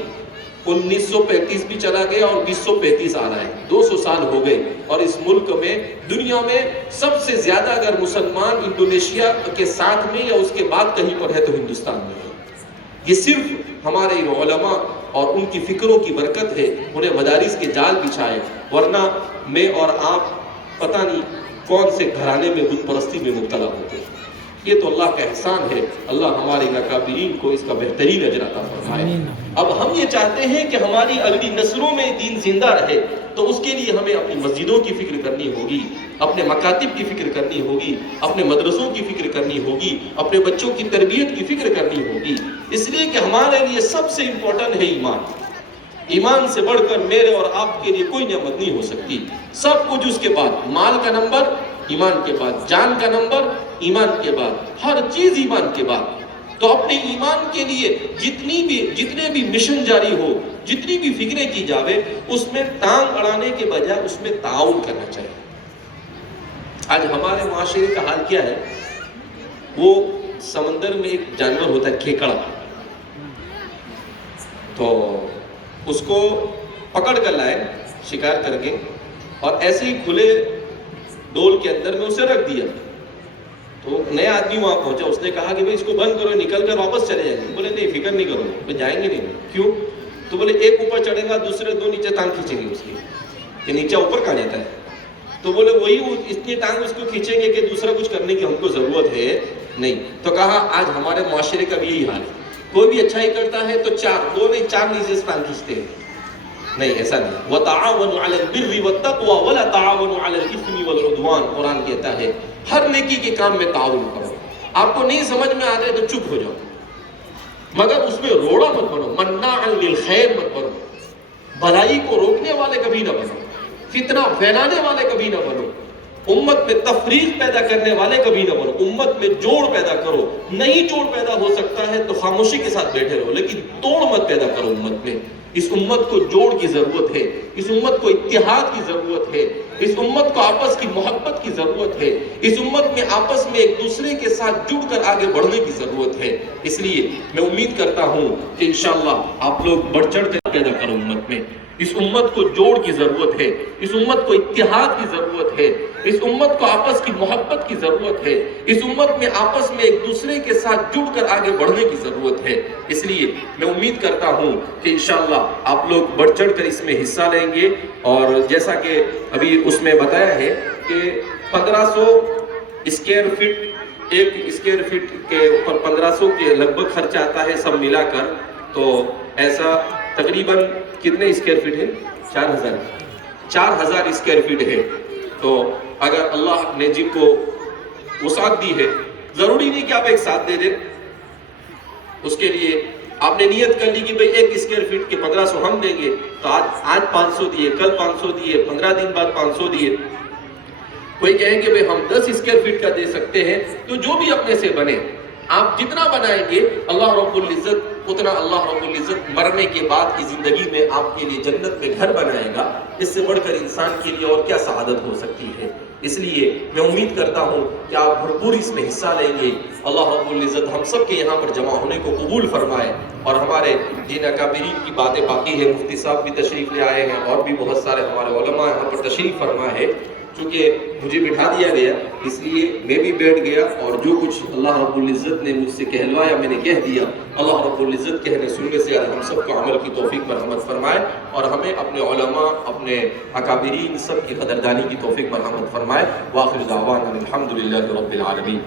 1935 بھی چلا گیا اور 2035 آ رہا ہے، 200 سال ہو گئے، اور اس ملک میں دنیا میں سب سے زیادہ اگر مسلمان انڈونیشیا کے ساتھ میں یا اس کے بعد کہیں پر ہے تو ہندوستان میں ہے۔ یہ صرف ہمارے علماء اور ان کی فکروں کی برکت ہے، انہیں مدارس کے جال بچھائے، ورنہ میں اور آپ پتہ نہیں کون سے گھرانے میں بت پرستی میں مبتلا ہوتے ہیں۔ یہ تو اللہ کا احسان ہے، اللہ ہمارے اکابرین کو اس کا بہترین اجر عطا فرمائے۔ اب ہم یہ چاہتے ہیں کہ ہماری اگلی نسلوں میں دین زندہ رہے، تو اس کے لیے ہمیں اپنی مسجدوں کی فکر کرنی ہوگی، اپنے مکاتب کی فکر کرنی ہوگی، اپنے مدرسوں کی فکر کرنی ہوگی، اپنے بچوں کی تربیت کی فکر کرنی ہوگی، اس لیے کہ ہمارے لیے سب سے امپورٹنٹ ہے ایمان۔ ایمان سے بڑھ کر میرے اور آپ کے لیے کوئی نعمت نہیں ہو سکتی۔ سب کچھ اس کے بعد، مال کا نمبر ایمان کے بعد، جان کا نمبر ایمان کے بعد، ہر چیز ایمان کے بعد۔ تو اپنے ایمان کے لیے جتنے بھی مشن جاری ہو، جتنی بھی فکریں کی جاوے، اس میں ٹانگ اڑانے کے بجائے اس میں تعاون کرنا چاہیے۔ آج ہمارے معاشرے کا حال کیا ہے؟ وہ سمندر میں ایک جانور ہوتا ہے کھیکڑا، تو اس کو پکڑ کر لائے شکار کر کے، اور ایسے ہی کھلے ڈول کے اندر میں اسے رکھ دیا۔ تو نیا آدمی وہاں پہنچا، اس نے کہا کہ بھئی اس کو بند کرو، نکل کر واپس چلے جائیں گے۔ بولے نہیں، فکر نہیں کرو، بھئی جائیں گے نہیں۔ کیوں؟ تو بولے ایک اوپر چڑھے گا، دوسرے دو نیچے ٹانگ کھینچیں گے اس کی۔ کہ نیچے اوپر کہاں جاتا ہے؟ تو بولے وہی اتنی ٹانگ اس کو کھینچیں گے کہ دوسرا کچھ کرنے کی ہم کو ضرورت ہے نہیں۔ تو کہا آج ہمارے معاشرے کا بھی یہی حال ہے، کوئی بھی اچھائی کرتا ہے تو دو نہیں چار نیچے سے ٹانگ کھینچتے ہیں۔ نہیں، ایسا نہیں۔ وَتَعَاوَنُوا عَلَى الْبِرِّ وَالتَّقْوَى وَلَا تَعَاوَنُوا عَلَى الْإِثْمِ وَالْعُدْوَانِ۔ قرآن کہتا ہے ہر نیکی کے کام میں تعاون کرو۔ آپ کو نہیں سمجھ میں آ رہے تو چپ ہو جاؤ، مگر اس میں روڑا مت بنو، مناعا للخیر مت بنو، بھلائی کو روکنے والے کبھی نہ بنو، فتنہ پھیلانے والے کبھی نہ بنو، امت میں تفریق پیدا کرنے والے کبھی نہ بنو، امت میں جوڑ پیدا کرو۔ نہیں جوڑ پیدا ہو سکتا ہے تو خاموشی کے ساتھ بیٹھے رہو، لیکن توڑ مت پیدا کرو امت میں۔ اس امت کو جوڑ کی ضرورت ہے، اس امت کو اتحاد کی ضرورت ہے، اس امت کو آپس کی محبت کی ضرورت ہے، اس امت میں آپس میں ایک دوسرے کے ساتھ جڑ کر آگے بڑھنے کی ضرورت ہے۔ اس لیے میں امید کرتا ہوں کہ انشاءاللہ آپ لوگ بڑھ چڑھ کر پیدا کرو امت میں۔ اس امت کو جوڑ کی ضرورت ہے، اس امت کو اتحاد کی ضرورت ہے، اس امت کو آپس کی محبت کی ضرورت ہے، اس امت میں آپس میں ایک دوسرے کے ساتھ جڑ کر آگے بڑھنے کی ضرورت ہے۔ اس لیے میں امید کرتا ہوں کہ انشاءاللہ آپ لوگ بڑھ چڑھ کر اس میں حصہ لیں گے، اور جیسا کہ ابھی اس میں بتایا ہے کہ 1500 اسکوائر فٹ، ایک اسکوائر فٹ کے اوپر 1500 کے لگ بھگ خرچہ آتا ہے سب ملا کر، تو ایسا تقریباً کتنے اسکوائر فٹ ہے؟ 4000 اسکوائر فٹ ہے۔ تو اگر اللہ نے جن کو وسعت دی ہے، ضروری نہیں کہ آپ ایک ساتھ دے دیں، اس کے لیے آپ نے نیت کر لی کہ بھئی ایک اسکوائر فٹ کے 1500 ہم دیں گے، تو آج 500 دیے، کل 500 دیے، 15 دن بعد 500 دیے۔ کوئی کہیں کہ بھئی ہم 10 اسکوائر فٹ کا دے سکتے ہیں، تو جو بھی اپنے سے بنے، آپ جتنا بنائیں گے اللہ رب العزت اتنا اللہ رب العزت مرنے کے بعد کی زندگی میں آپ کے لیے جنت میں گھر بنائے گا۔ اس سے بڑھ کر انسان کے لیے اور کیا سعادت ہو سکتی ہے؟ اس لیے میں امید کرتا ہوں کہ آپ بھرپور اس میں حصہ لیں گے۔ اللہ رب العزت ہم سب کے یہاں پر جمع ہونے کو قبول فرمائے، اور ہمارے جن اکابرین کی باتیں باقی ہے، مفتی صاحب بھی تشریف لے آئے ہیں اور بھی بہت سارے ہمارے علماء یہاں پر تشریف فرما ہے۔ چونکہ مجھے بٹھا دیا گیا اس لیے میں بھی بیٹھ گیا، اور جو کچھ اللہ رب العزت نے مجھ سے کہلوایا میں نے کہہ دیا۔ اللہ رب العزت کہنے سننے سے ہم سب کو عمل کی توفیق مرحمت فرمائے، اور ہمیں اپنے علماء، اپنے اکابرین سب کی قدردانی کی توفیق مرحمت فرمائے۔ وآخر دعوانا الحمدللہ رب العالمین۔